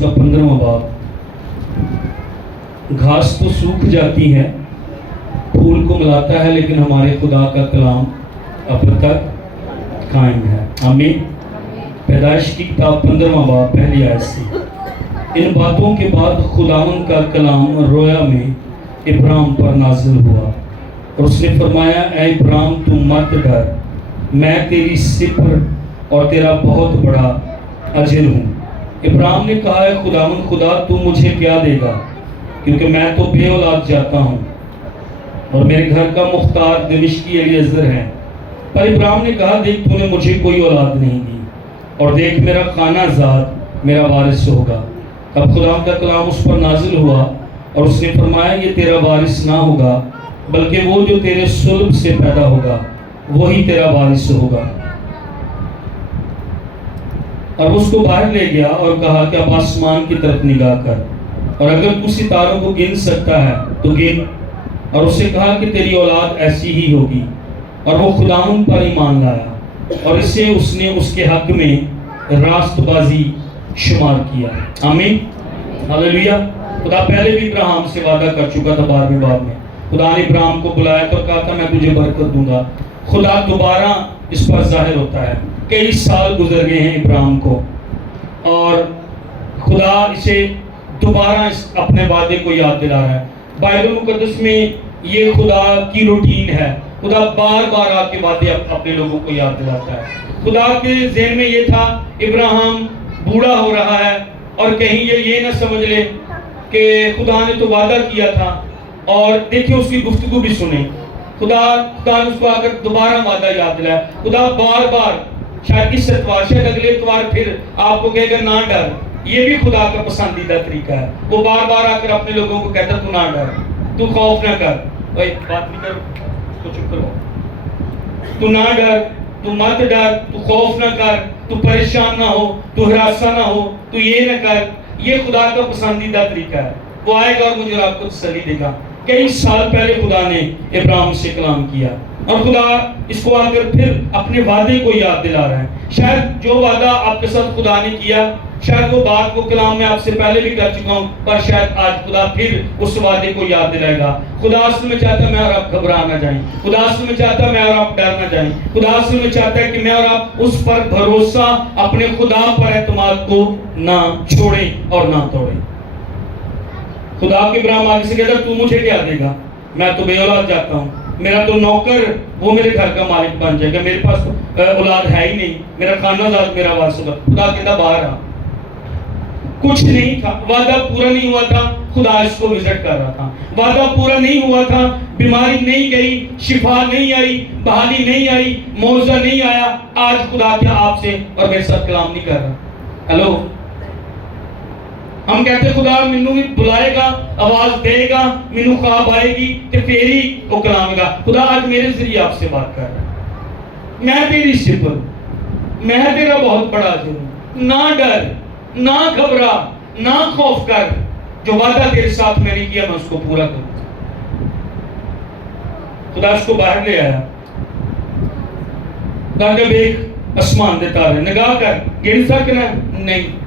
اس کا 15واں باب۔ گھاس تو سوکھ جاتی ہے، پھول کو ملاتا ہے، لیکن ہمارے خدا کا کلام اب تک قائم ہے۔ آمین۔ پیدائش کی کتاب 15واں باب پہلی آیت سے۔ ان باتوں کے بعد خداوند کا کلام رویا میں ابراہیم پر نازل ہوا اور اس نے فرمایا، اے ابراہیم تو مت ڈر، میں تیری سپر اور تیرا بہت بڑا اجر ہوں۔ ابراہیم نے کہا، اے خداوند خدا تو مجھے کیا دے گا، کیونکہ میں تو بے اولاد جاتا ہوں اور میرے گھر کا مختار دمشقی الیعزر ہے۔ پر ابراہیم نے کہا، دیکھ تو نے مجھے کوئی اولاد نہیں دی، اور دیکھ میرا خانہ زاد میرا وارث ہوگا۔ اب خدا کا کلام اس پر نازل ہوا اور اس نے فرمایا، یہ تیرا وارث نہ ہوگا، بلکہ وہ جو تیرے صلب سے پیدا ہوگا وہی تیرا وارث ہوگا۔ اور اس کو باہر لے گیا اور کہا کہ اب آسمان کی طرف نگاہ کر، اور اگر تو ستاروں کو گن سکتا ہے تو گن۔ اور اسے کہا کہ تیری اولاد ایسی ہی ہوگی۔ اور وہ خداوند پر ایمان لایا اور اسے اس نے اس کے حق میں راست بازی شمار کیا۔ آمین، ہاللیلویہ۔ خدا پہلے بھی ابراہیم سے وعدہ کر چکا تھا 12ویں باب میں۔ خدا نے ابراہیم کو بلایا تو کہا تھا میں تجھے برکت دوں گا۔ خدا دوبارہ اس پر ظاہر ہوتا ہے۔ کئی سال گزر گئے ہیں ابراہیم کو، اور خدا اسے دوبارہ اپنے وعدے کو یاد دلا رہا ہے۔ بائبل مقدس میں یہ خدا کی روٹین ہے، خدا بار بار آ کے وعدے اپنے لوگوں کو یاد دلاتا ہے۔ خدا کے ذہن میں یہ تھا ابراہیم بوڑھا ہو رہا ہے، اور کہیں یہ نہ سمجھ لے کہ خدا نے تو وعدہ کیا تھا، اور دیکھیں اس کی گفتگو بھی سنیں۔ خدا نے اس کو آ کر دوبارہ وعدہ یاد دلایا۔ خدا بار بار، شاید اس اتوار، شاید اگلے اتوار پھر آپ کو کہے گا نہ ڈر۔ یہ بھی خدا کا پسندیدہ طریقہ ہے۔ وہ بار بار آ کر اپنے لوگوں کو کہتا تو نہ ڈر، تو خوف نہ کر، بات نہیں کر تو چپ کرو، تو نہ ڈر، تو مت ڈر، تو خوف نہ کر، تو پریشان نہ ہو، تو ہراساں نہ ہو، تو یہ نہ کر۔ یہ خدا کا پسندیدہ طریقہ ہے۔ وہ آئے گا اور مجھے اور آپ کو تسلی دے گا۔ کئی سال پہلے خدا نے ابراہیم سے کلام کیا، اور خدا اس کو آ کر پھر اپنے وعدے کو یاد دلا رہا ہے۔ شاید جو وعدہ آپ کے ساتھ خدا نے کیا، شاید وہ بات کو کلام میں آپ سے پہلے بھی کر چکا ہوں، پر شاید آج خدا پھر اس وعدے کو یاد دلائے گا۔ خدا اصل میں چاہتا ہے میں اور آپ گھبرا نہ جائیں، خدا اصل میں چاہتا ہے میں اور آپ ڈر نہ جائیں، خدا اصل میں چاہتا ہے کہ میں اور آپ اس پر بھروسہ، اپنے خدا پر اعتماد کو نہ چھوڑیں اور نہ توڑیں۔ خدا کے ابراہیم آگے سے کہتا تو مجھے کیا دے گا، میں تو بے اولاد جاتا ہوں، میرا تو نوکر وہ میرے گھر کا مالک بن جائے گا، میرے پاس اولاد ہے ہی نہیں، میرا خانہ زاد میرا وارث ہوگا۔ خدا کہتا باہر آ۔ کچھ نہیں تھا، وعدہ پورا نہیں ہوا تھا، خدا اس کو وزٹ کر رہا تھا۔ وعدہ پورا نہیں ہوا تھا، بیماری نہیں گئی، شفا نہیں آئی، بحالی نہیں آئی، معجزہ نہیں آیا۔ آج خدا کیا آپ سے اور میرے ساتھ کلام نہیں کر رہا؟ ہیلو، ہم کہتے خدا مینوں بھی بلائے گا، آواز دے گا، مینوں خواب آئے گی تے پھر ہی وہ کلام گا۔ خدا آج میرے ذریعے آپ سے بات کر رہا ہے، میں تیری سپر، میں تیرا بہت بڑا اجر ہوں۔ نہ ڈر، نہ گھبرا، نہ خوف کر، جو وعدہ تیرے ساتھ میں نے کیا میں اس کو پورا کروں۔ خدا اس کو باہر لے آیا، کہا جب ایک آسمان دے تارے نگاہ کر، گن سکنا نہیں،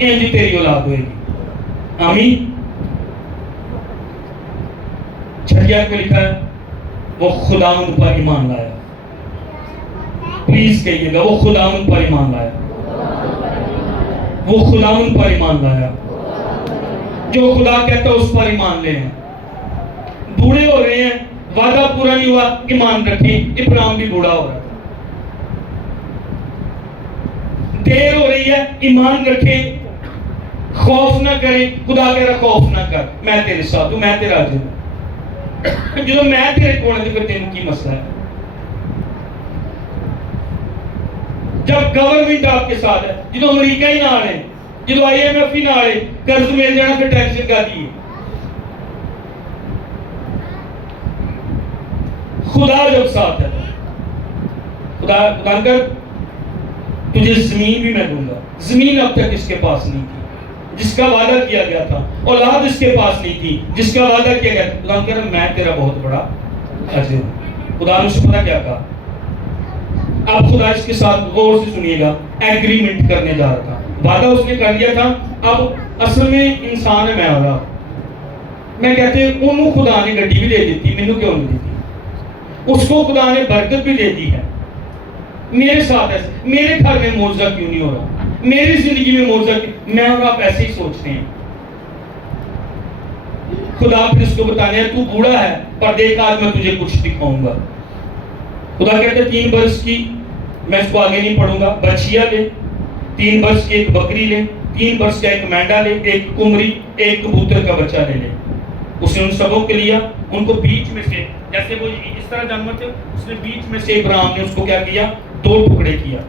انج تیری اولاد ہوئے گی۔ آمین۔ چھٹی آیت میں لکھا ہے وہ خداوند پر ایمان لایا۔ پلیز کہیے گا وہ خداوند پر ایمان لایا، وہ خداوند پر ایمان لایا۔ جو خدا کہتا ہے اس پر ایمان لے ہیں۔ بوڑھے ہو رہے ہیں، وعدہ پورا نہیں ہوا، ایمان رکھیں۔ ابراہیم بھی بوڑھا ہو رہا ہے، دیر ہو رہی ہے، ایمان رکھیں، خوف نہ کریں۔ خدا کہہ رہا خوف نہ کر، میں تیرے ساتھ ہوں، میں تیرا اجر ہوں۔ جو میں تیرے کون ہے پھر تینوں کی مسئلہ ہے؟ جب گورنمنٹ آپ کے ساتھ ہے، جدو امریکہ ہی نہ آڑے، جدو IMF ہی نہ آڑے، قرض مل جانا پھر ٹینشن کا دیئے۔ خدا جب ساتھ ہے، خدا کر تجھے زمین بھی میں دوں گا۔ زمین اب تک اس کے پاس نہیں تھی جس کا وعدہ کیا گیا تھا، اولاد اس کے پاس نہیں تھی جس کا وعدہ کیا گیا تھا۔ خدا کہہ رہا میں تیرا بہت بڑا اجر ہوں۔ خدا نے اس کو پتہ کیا کہا؟ اب خدا اس کے ساتھ غور سے سنیے گا، ایگریمنٹ کرنے جا رہا تھا۔ وعدہ اس نے کر دیا تھا. اب اصل میں انسان ہے میں اور آپ, میں کہتے ہیں انہوں خدا نے گڈی بھی دے دیتی, مینوں کیوں نہیں دیتی؟ اس کو خدا نے برکت بھی دے دی ہے. میرے ساتھ ایسے, میرے گھر میں معجزہ کیوں نہیں ہو رہا, میری زندگی میں معجزہ کیوں؟ میں اور آپ ایسے ہی سوچتے ہیں. خدا پھر اس کو بتانے ہے تو بوڑھا ہے پر دیکھ آج میں تجھے کچھ دکھاؤں گا. خدا کہتے ہیں 3 برس کی, میں اس کو آگے نہیں پڑھوں گا, بچیا لے, 3 برس کی ایک بکری لے, 3 برس کا ایک مینڈا لے, ایک کمری, ایک کبوتر کا بچہ لے لے. اس نے ان سبوں کے لیا, ان کو بیچ میں سے, جیسے وہ اس طرح جانور تھے, اس نے بیچ میں سے ابراہیم نے اس کو کیا کیا, 2 ٹکڑے کیا.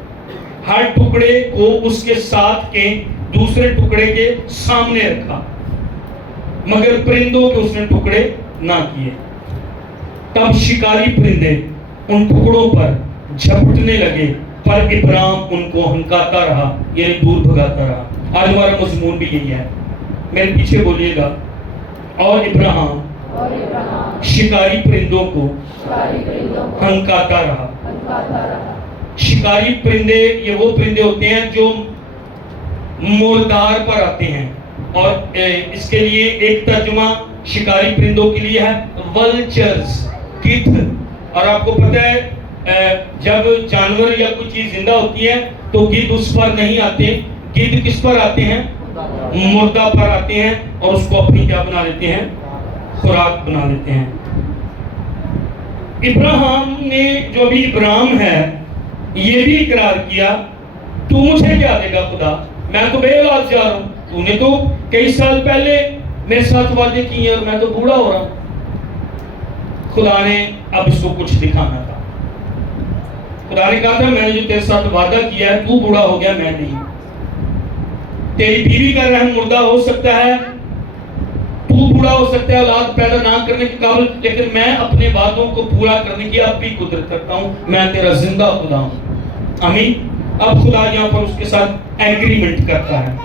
ہر ٹکڑے کو اس کے ساتھ کے دوسرے ٹکڑے کے سامنے رکھا, مگر پرندوں کے اس نے ٹکڑے نہ کیے. تب شکاری پرندے ان ٹکڑوں پر جھپٹنے لگے, پر ابراہیم ان کو ہنکاتا رہا, یعنی دور بھگاتا رہا. آج ہمارا مضمون بھی یہی ہے, میرے پیچھے بولیے گا. اور ابراہیم شکاری پرندوں کو ہنکاتا رہا. شکاری پرندے یہ وہ پرندے ہوتے ہیں جو مردار پر آتے ہیں, اور اس کے لیے ایک ترجمہ شکاری پرندوں کے لیے ہے ولچرز, گدھ. اور آپ کو پتہ ہے جب جانور یا کوئی چیز زندہ ہوتی ہے تو گدھ اس پر نہیں آتے, گدھ کس پر آتے ہیں, مردہ پر آتے ہیں, اور اس کو اپنی کیا بنا لیتے ہیں, خوراک بنا لیتے ہیں. ابراہیم نے جو ابھی ابراہیم ہے یہ بھی اقرار کیا, تو مجھے کیا دے گا خدا, میں تو بے اولاد جا رہا ہوں, تو نے تو کئی سال پہلے میرے ساتھ وعدے کیے اور میں تو بوڑھا ہو رہا ہوں. خدا نے اب اس کو کچھ دکھانا تھا. خدا نے کہا تھا میں نے جو تیرے ساتھ وعدہ کیا ہے, تو بوڑھا ہو گیا, میں نہیں. تیری بیوی کا رحم مردہ ہو سکتا ہے, تو بوڑھا ہو سکتا ہے, اولاد پیدا نہ کرنے کے قابل, لیکن میں اپنے وعدوں کو پورا کرنے کی اب بھی قدرت رکھتا ہوں, میں تیرا زندہ خدا ہوں. آمین. اب خدا یہاں پر اس کے ساتھ ایگریمنٹ کرتا ہے.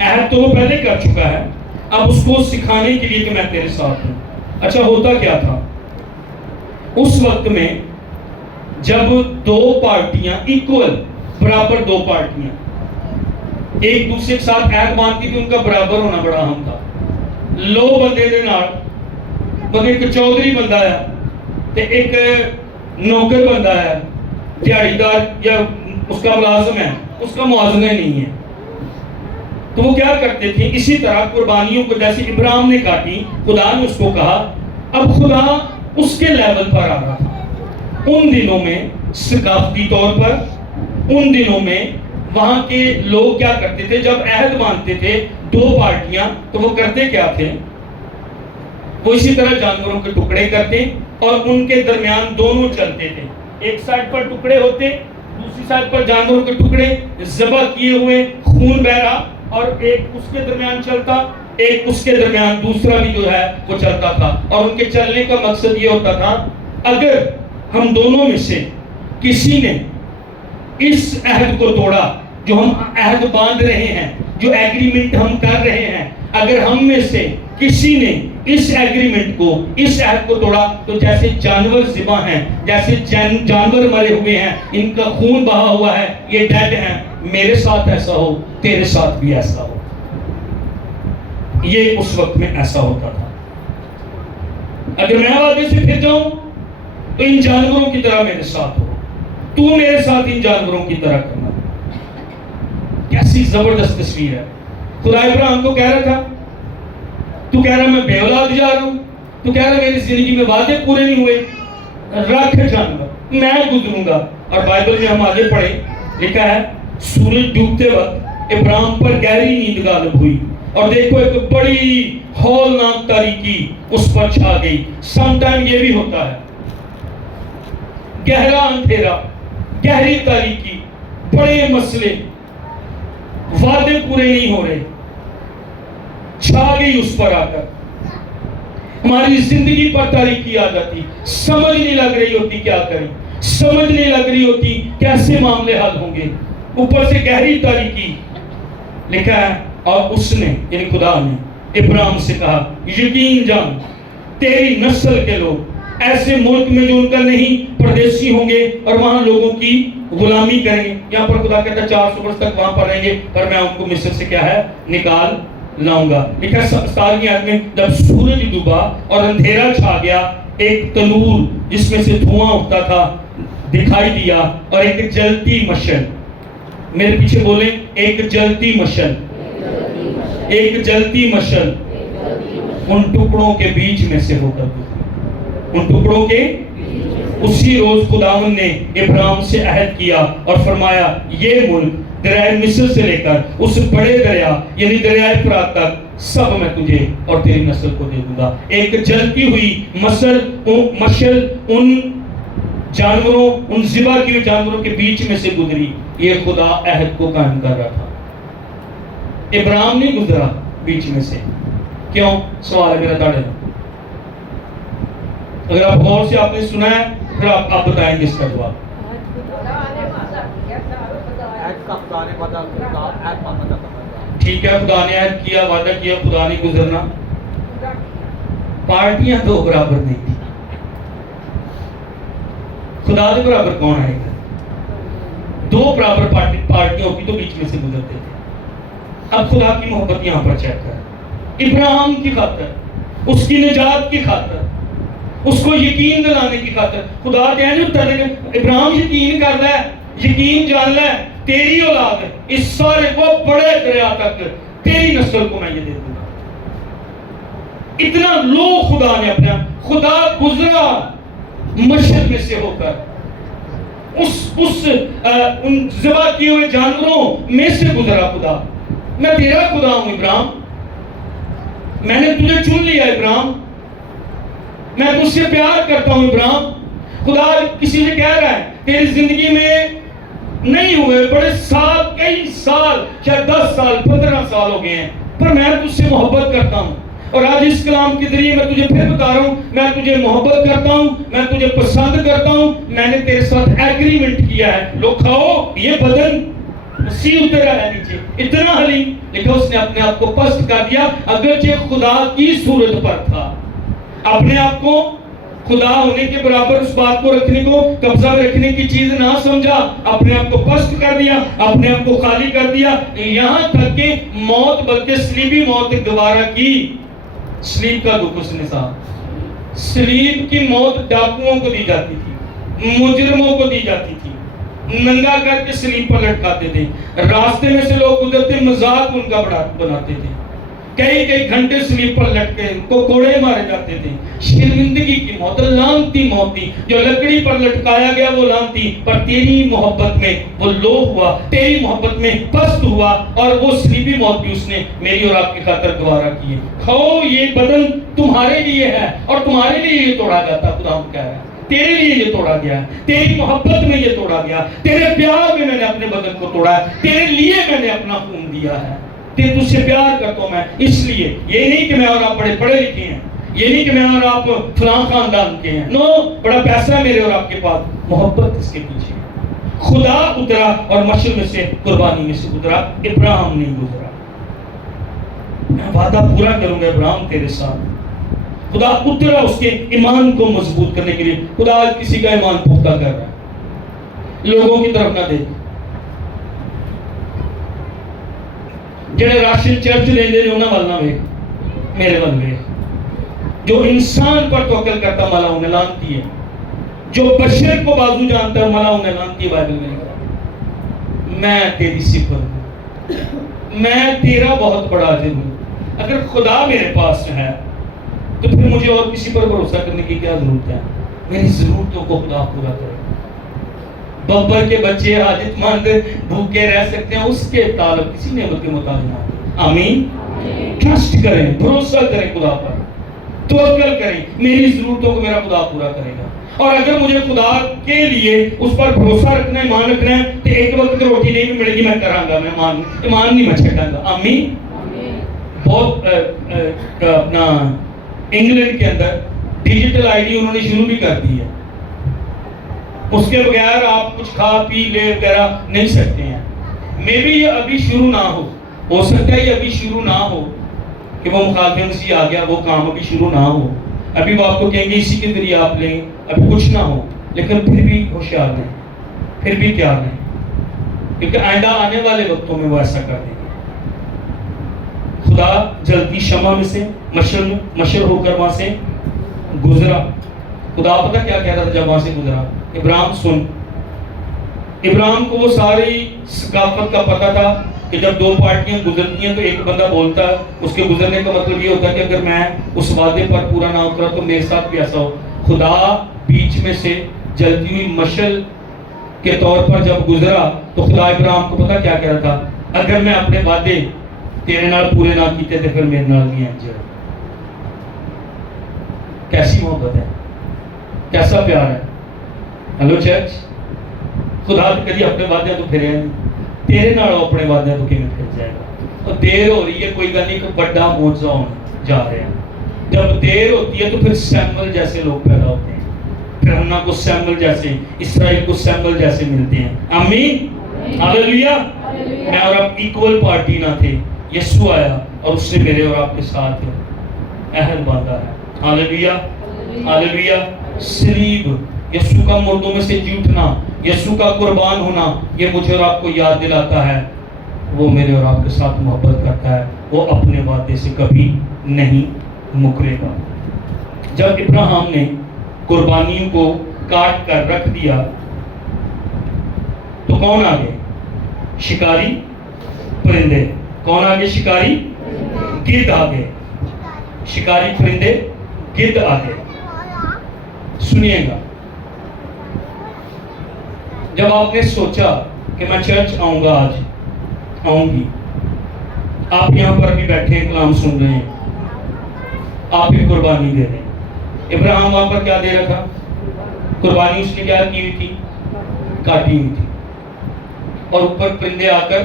عہد تو وہ پہلے کر چکا ہے, اب اس کو سکھانے کے لیے کہ میں تیرے ساتھ ہوں. اچھا ہوتا کیا تھا اس وقت میں, جب 2 پارٹیاں ایکول, برابر 2 پارٹیاں ایک دوسرے کے ساتھ عہد باندھتی تھی, ان کا برابر ہونا بڑا اہم تھا. لو بندے دے نال مگر ایک چودھری بندہ ہے تے ایک نوکر بندہ ہے, دیہڑی دار یا اس کا ملازم ہے, اس کا موازنہ نہیں ہے. تو وہ کیا کرتے تھے, اسی طرح قربانیوں کو جیسے ابراہیم نے کاٹی, خدا نے اس کو کہا, اب خدا اس کے لیول پر آ رہا تھا. ان دنوں میں ثقافتی طور پر, ان دنوں میں وہاں کے لوگ کیا کرتے تھے, جب عہد باندھتے تھے 2 پارٹیاں, تو وہ کرتے کیا تھے, وہ اسی طرح جانوروں کے ٹکڑے کرتے اور ان کے درمیان دونوں چلتے تھے. ایک سائڈ پر ٹکڑے ہوتے, دوسری سائڈ پر جانوروں کے ٹکڑے ذبح کیے ہوئے, خون بہ رہا, اور ایک اس کے درمیان چلتا, ایک اس کے درمیان دوسرا بھی جو ہے وہ چلتا تھا. اور ان کے چلنے کا مقصد یہ ہوتا تھا, اگر ہم دونوں میں سے کسی نے اس عہد کو توڑا, جو ہم عہد باندھ رہے ہیں, جو ایگریمنٹ ہم کر رہے ہیں, اگر ہم میں سے کسی نے اس ایگریمنٹ کو, اس عہد کو توڑا, تو جیسے جانور ذبح ہیں, جیسے جانور مرے ہوئے ہیں, ان کا خون بہا ہوا ہے, یہ ڈیڈ ہیں, میرے ساتھ ایسا ہو, تیرے ساتھ بھی ایسا ہو. یہ اس وقت میں ایسا ہوتا تھا. اگر میں وعدے سے پھر جاؤں تو ان جانوروں کی طرح میرے ساتھ ہو, تو میرے ساتھ ان جانوروں کی طرح کرنا. کیسی زبردست تصویر ہے. خدا ابراہیم کو کہہ رہا تھا, تو کہہ رہا میں بے اولاد جا رہا ہوں, تو کہہ رہا میری زندگی میں وعدے پورے نہیں ہوئے, رکھ جانور, میں گزروں گا. اور بائبل میں ہم آگے پڑھیں, لکھا ہے سورج ڈوبتے وقت ابراہیم پر گہری نیند غالب ہوئی, اور دیکھو ایک بڑی ہولناک تاریکی اس پر چھا گئی. سم ٹائم یہ بھی ہوتا ہے, گہرا اندھیرا, گہری تاریکی, بڑے مسئلے, وعدے پورے نہیں ہو رہے, چھا گئی اس پر آ کر. ہماری زندگی پر تاریکی آ جاتی, سمجھ نہیں لگ رہی ہوتی کیا کریں, سمجھ نہیں لگ رہی ہوتی کیسے معاملے حل ہوں گے, اوپر سے گہری تاریکی. لکھا ہے اور اس نے یعنی خدا نے ابراہیم سے کہا, یقین جان تیری نسل کے لوگ ایسے ملک میں جو ان کا نہیں پردیسی ہوں گے اور وہاں لوگوں کی غلامی کریں گے. یہاں پر خدا کہتا ہے 400 برس تک وہاں پر رہیں گے پر میں ان کو مصر سے کیا ہے نکال لاؤں گا. لکھا ہے 17ویں آیت میں جب سورج ڈوبا اور اندھیرا چھا گیا ایک تنور جس میں سے دھواں اٹھتا تھا دکھائی دیا اور ایک جلتی مشعل. میرے پیچھے بولیں ایک جلتی مشعل. ایک جلتی مشعل ان ٹکڑوں کے بیچ میں سے ہو کر گزری. ان ٹکڑوں کے اسی روز خداوند نے ابراہیم سے عہد کیا اور فرمایا یہ ملک دریائے مصر سے لے کر اس بڑے دریا یعنی دریائے فرات تک سب میں تجھے اور تیری نسل کو دے دوں گا. ایک جلتی ہوئی مشعل ان جانوروں ان ذبح کیے جانوروں کے بیچ میں سے گزری. یہ خدا عہد کو قائم کر رہا تھا. ابراہیم نہیں گزرا بیچ میں سے. کیوں؟ سوال ہے میرا تاڑے. اگر آپ غور سے آپ نے سنا ہے پھر آپ بتائیں گے اس کا جواب. ٹھیک ہے خدا نے عہد کیا وعدہ کیا خدا نے گزرنا. پارٹیاں دو برابر نہیں تھی. خدا کے برابر کون آئے گا؟ دو برابر پارٹیاں ہوتی تو بیچ میں سے گزرتے تھے. اب خدا کی محبت یہاں پر چیک کر. ابراہیم کی خاطر اس کی نجات کی خاطر اس کو یقین دلانے کی خاطر خدا ابراہیم یقین کر لے یقین جان لے تیری اولاد اس سارے کو بڑے دریا تک تیری نسل کو میں یہ دے دوں گا. اتنا لو خدا نے اپنا خدا گزرا مشرق میں سے ہو کر ان ذبح کیے ہوئے جانوروں میں سے گزرا. خدا میں تیرا خدا ہوں ابراہیم. میں نے تجھے چن لیا ابراہیم. میں تجھ سے پیار کرتا ہوں ابراہیم. خدا کسی سے کہہ رہا ہے تیری زندگی میں نہیں ہوئے بڑے سال کئی سال شاید 10 سال 15 سال ہو گئے ہیں پر میں تجھ سے محبت کرتا ہوں. اور آج اس کلام کے ذریعے میں تجھے پھر بتا رہا ہوں میں تجھے محبت کرتا ہوں میں تجھے پسند کرتا ہوں. میں نے تیرے ساتھ ایگریمنٹ کیا ہے. لو کھاؤ یہ بدن اسی اترا ہے نیچے اتنا حلیم. لیکن اس نے اپنے آپ کو پست کر دیا اگرچہ خدا کی صورت پر تھا. اپنے آپ کو خدا ہونے کے برابر اس بات کو رکھنے کو قبضہ رکھنے کی چیز نہ سمجھا. اپنے آپ کو پست کر دیا اپنے آپ کو خالی کر دیا یہاں تک کہ موت بلکہ سلیبی موت گوارا کی. سلیب کا دکھ اس نے ساتھ. سلیب کی موت ڈاکوؤں کو دی جاتی تھی مجرموں کو دی جاتی تھی. ننگا کر کے سلیب پر لٹکاتے تھے. راستے میں سے لوگ گزرتے مذاق ان کا بناتے تھے. کئی گھنٹے سلیب پر لٹکے کو کوڑے مارے جاتے تھے. شرمندگی کی موت لعنتی موت تھی. جو لکڑی پر لٹکایا گیا وہ لعنتی پر تیری محبت میں وہ لو ہوا تیری محبت میں پست ہوا اور وہ سلیبی موت بھی اس نے میری اور آپ کی خاطر گوارا کی ہے. کھاؤ یہ بدن تمہارے لیے ہے اور تمہارے لیے یہ توڑا گیا تھا. خدا کہہ رہا ہے تیرے لیے یہ توڑا گیا تیری محبت میں یہ توڑا گیا تیرے پیار میں نے اپنے بدن کو توڑا ہے تیرے لیے میں نے اپنا خون دیا ہے. تجھ سے پیار کرتا ہوں میں اس لیے. یہ نہیں کہ میں اور آپ بڑے پڑھے لکھے ہیں یہ نہیں کہ میں اور آپ فلاں خاندان کے ہیں. نو بڑا پیسہ ہے میرے اور آپ کے پاس. محبت اس کے پیچھے. خدا اترا اور مشرق میں سے قربانی میں سے اترا. ابراہیم نہیں گزرا. میں وعدہ پورا کروں گا ابراہیم تیرے ساتھ. خدا اترا اس کے ایمان کو مضبوط کرنے کے لیے. خدا آج کسی کا ایمان پختہ کر رہا ہے. لوگوں کی طرف نہ دیکھ. جڑے راشن چرچ لیندے نے انہاں ول نہ ویکھ میرے ول ویکھ. جو انسان پر توکل کرتا مالا انہیں لعنتی ہے. جو بشر کو بازو جانتا ہے مالا انہیں لعنتی ہے. بائبل میں لکھا ہے میں تیری صفت ہوں میں تیرا بہت بڑا عاجز ہوں. اگر خدا میرے پاس ہے تو پھر مجھے اور کسی پر بھروسہ کرنے کی کیا ضرورت ہے. میری ضرورتوں کو خدا پورا کرے. ببر کے بچے حاجت مند بھوکے رہ سکتے ہیں اس کے طالب کسی نعمت کے مطابق. آمین. ٹرسٹ کریں بھروسہ کریں خدا پر توکل کریں. میری ضرورتوں کو میرا خدا پورا کرے گا. اور اگر مجھے خدا کے لیے اس پر بھروسہ رکھنا ہے ایمان رکھنا ہے تو ایک وقت کی روٹی نہیں ملے گی میں کراں گا. میں ایمان نہیں میں چھڈاں گا. آمین. بہت اپنا انگلینڈ کے اندر ڈیجیٹل آئی ڈی انہوں نے شروع بھی کر دی ہے. اس کے بغیر آپ کچھ کھا پی لے وغیرہ نہیں سکتے ہیں. میں بھی یہ ابھی شروع نہ ہو سکتا ہے یہ ابھی شروع نہ ہو کہ وہ مخالف مسیح آ گیا وہ کام ابھی شروع نہ ہو. ابھی وہ آپ کو کہیں گے اسی کے ذریعے آپ لیں، ابھی کچھ نہ ہو، لیکن پھر بھی ہوشیار رہیں، پھر بھی تیار رہیں، کیونکہ آئندہ آنے والے وقتوں میں وہ ایسا کر دیں گے۔ خدا جلتی شمع میں سے مشر ہو کر وہاں سے گزرا۔ خدا پتہ کیا کہہ رہا تھا جب وہاں سے گزرا؟ ابراہیم سن۔ ابراہیم کو وہ ساری ثقافت کا پتہ تھا کہ جب دو پارٹیاں گزرتی ہیں تو ایک بندہ بولتا ہے، اس کے گزرنے کا مطلب یہ ہوتا ہے کہ اگر میں اس وعدے پر پورا نہ اترا تو میرے ساتھ بھی ایسا ہو۔ خدا بیچ میں سے جلتی ہوئی مشل کے طور پر جب گزرا تو خدا ابراہیم کو پتہ کیا کہہ رہا تھا؟ اگر میں اپنے وعدے تیرے نال پورے نہ کیتے تھے پھر میرے نال نہیں انجر۔ کیسی محبت ہے، کیسا پیار ہے۔ ہلو چرچ، خدا تو کدی اپنے وعدے تو پھرے نہیں، تیرے نال اپنے وعدے تو کیوں پھر جائے گا؟ اور دیر ہو رہی ہے، کوئی گل نہیں کہ بڑا معجزہ ہونے جا رہے ہیں۔ جب دیر ہوتی ہے تو پھر سیمل جیسے لوگ پیدا ہوتے ہیں، پھر ہنا کو سیمل جیسے، اسرائیل کو سیمل جیسے ملتے ہیں۔ آمین، ہاللیلویہ۔ میں اور آپ ایکول پارٹی نہ تھے، یسوع آیا اور اس سے میرے اور آپ کے ساتھ عہد باندھا ہے۔ ہاللیلویہ، ہاللیلویہ۔ صلیب، یسوع کا مردوں میں سے جی اٹھنا، یسوع کا قربان ہونا، یہ مجھے اور آپ کو یاد دلاتا ہے وہ میرے اور آپ کے ساتھ محبت کرتا ہے، وہ اپنے وعدے سے کبھی نہیں مکرے گا۔ جب ابراہیم نے قربانیوں کو کاٹ کر رکھ دیا تو کون آگے؟ شکاری پرندے۔ کون آگے؟ شکاری گدھ آگے، شکاری پرندے گدھ آگے۔ سنیے گا، جب آپ نے سوچا کہ میں چرچ آؤں گا، آج آؤں گی، آپ یہاں پر بھی بیٹھے ہیں، کلام سن رہے ہیں، آپ بھی قربانی دے رہے ہیں۔ ابراہیم وہاں پر کیا دے رہا تھا؟ قربانی اس نے کیا کی ہوئی تھی؟ کاٹی ہوئی تھی۔ اور اوپر پرندے آ کر،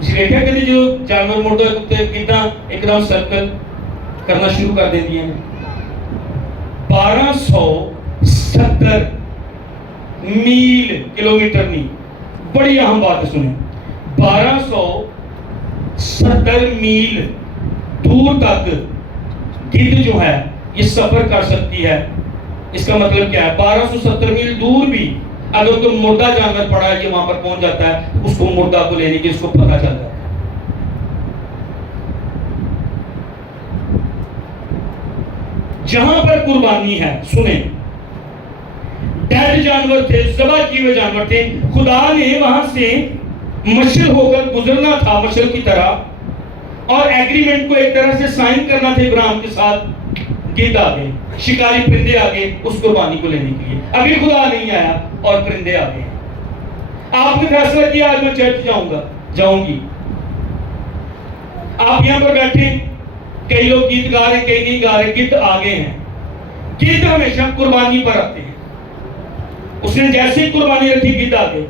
اس لیے دیکھا کہ جو جانور مردہ کتے کتنا ایک دم سرکل کرنا شروع کر دے دیا ہے۔ 1270 میل، کلومیٹر نہیں، بڑی اہم بات سنیں، 1270 میل دور تک گدھ جو ہے یہ سفر کر سکتی ہے۔ اس کا مطلب کیا ہے؟ 1270 میل دور بھی اگر کوئی مردہ جانور پڑا ہے یہ وہاں پر پہنچ جاتا ہے، اس کو مردہ کو لینے کی اس کو پتہ چل جاتا ہے۔ جہاں پر قربانی ہے، سنیں، ڈیڈ جانور تھے، ذبح کیے ہوئے جانور تھے، خدا نے وہاں سے مشر ہو کر گزرنا تھا، مشر کی طرح، اور ایگریمنٹ کو ایک طرح سے سائن کرنا تھا ابراہیم کے ساتھ۔ گدھ آگے، شکاری پرندے آگے اس قربانی کو لینے کے لیے۔ ابھی خدا نہیں آیا اور پرندے آگے ہیں۔ آپ نے فیصلہ کیا آج میں چرچ جاؤں گا، جاؤں گی۔ آپ یہاں پر بیٹھے، کئی لوگ گیت گا رہے، کئی نہیں گا رہے، گدھ آگے ہیں۔ گدھ ہمیشہ قربانی پر آتے ہیں، اس نے جیسے ہی قربانی رکھی گدھ آگے۔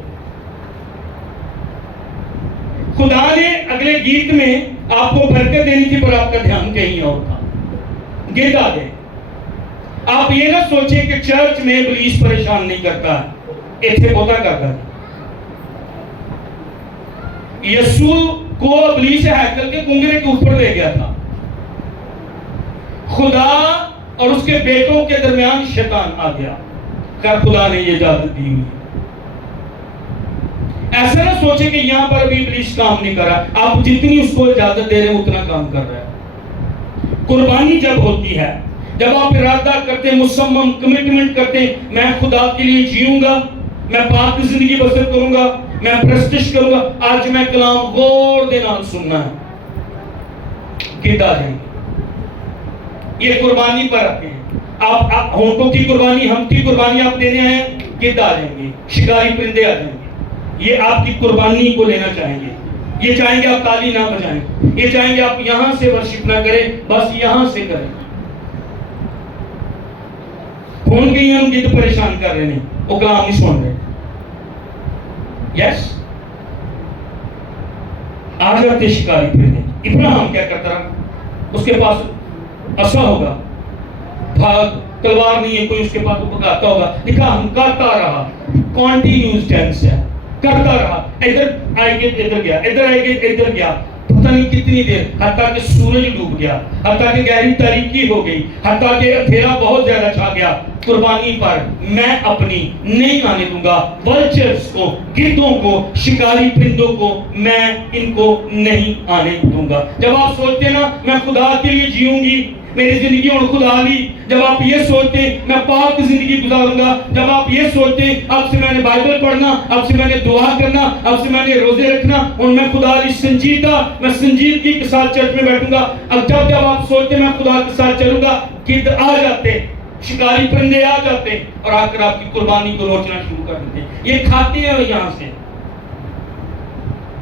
خدا نے اگلے گیت میں آپ کو برکت دینی تھی پر آپ کا دھیان کہیں اور تھا، گدھ آگے۔ آپ یہ نہ سوچیں کہ چرچ میں ابلیس پریشان نہیں کرتا ہے، ایتھے بوتا کرتا ہے۔ یسوع کو ابلیس ہیکل کے کنگرے کے اوپر لے گیا تھا۔ خدا اور اس کے بیٹوں کے درمیان شیطان آ گیا، کہ خدا نے یہ اجازت دی ہوئی۔ ایسا نہ سوچے کہ یہاں پر بھی ابلیس کام نہیں کر رہا، آپ جتنی اس کو اجازت دے رہے ہیں اتنا کام کر رہا ہے۔ قربانی جب ہوتی ہے، جب آپ ارادہ کرتے ہیں، مصمم کمٹمنٹ کرتے ہیں، میں خدا کے لیے جیوں گا، میں پاک زندگی بسر کروں گا، میں پرستش کروں گا، آج میں کلام غور دے نال سننا ہے، گدھ آ جائیں گے۔ یہ قربانی پر آتے ہیں، آپ ہونٹوں کی قربانی، ہم کی قربانی آپ دینے ہیں، گدھ آ جائیں گے، شکاری پرندے آ جائیں گے۔ یہ آپ کی قربانی کو لینا چاہیں گے، یہ چاہیں گے آپ تالی نہ بجائیں، یہ چاہیں گے آپ یہاں سے ورشپ نہ کریں، بس یہاں سے کریں۔ کون کہیں ہم گدھ پریشان کر رہے ہیں، وہ کلام نہیں سن رہے۔ یس، آ جاتے شکاری پرندے۔ ابراہیم کیا کرتا رہا؟ اس کے پاس عصا ہوگا، بھاگ، تلوار نہیں ہے، کوئی اس کے پاس بھگاتا ہوگا، لکھا ہم کرتا رہا، کنٹینیوس ٹینس ہے، کرتا رہا، ادھر آئے گے ادھر گیا، ادھر آئے گے ادھر گیا، پتہ نہیں کتنی دیر، حتیٰ کہ سورج ڈوب گیا، حتیٰ کہ گہری تاریکی ہو گئی، حتیٰ کہ اندھیرا بہت زیادہ چھا گیا، قربانی پر میں اپنی نہیں آنے دوں گا. ولچرز کو، گدوں کو، شکاری پرندوں کو میں ان کو نہیں آنے دوں گا. جب آپ سوچتے ہیں نا میں خدا کے لیے جیوں گی، میری زندگی اور خدا لی، جب آپ یہ سوچتے ہیں میں پاک زندگی گزاروں گا، جب آپ یہ سوچتے ہیں اب سے میں نے بائبل پڑھنا، اب سے میں نے دعا کرنا، اب سے میں نے روزے رکھنا اور میں خدا لی سنجیدہ، میں سنجیدگی کے ساتھ چرچ میں بیٹھوں گا، اب جب آپ سوچتے ہیں میں خدا کے ساتھ چلوں گا، گدھ آ جاتے ہیں، شکاری پرندے آ جاتے ہیں اور آ کر آپ کی قربانی کو نوچنا شروع کر دیتے ہیں. یہ کھاتے ہیں یہاں سے.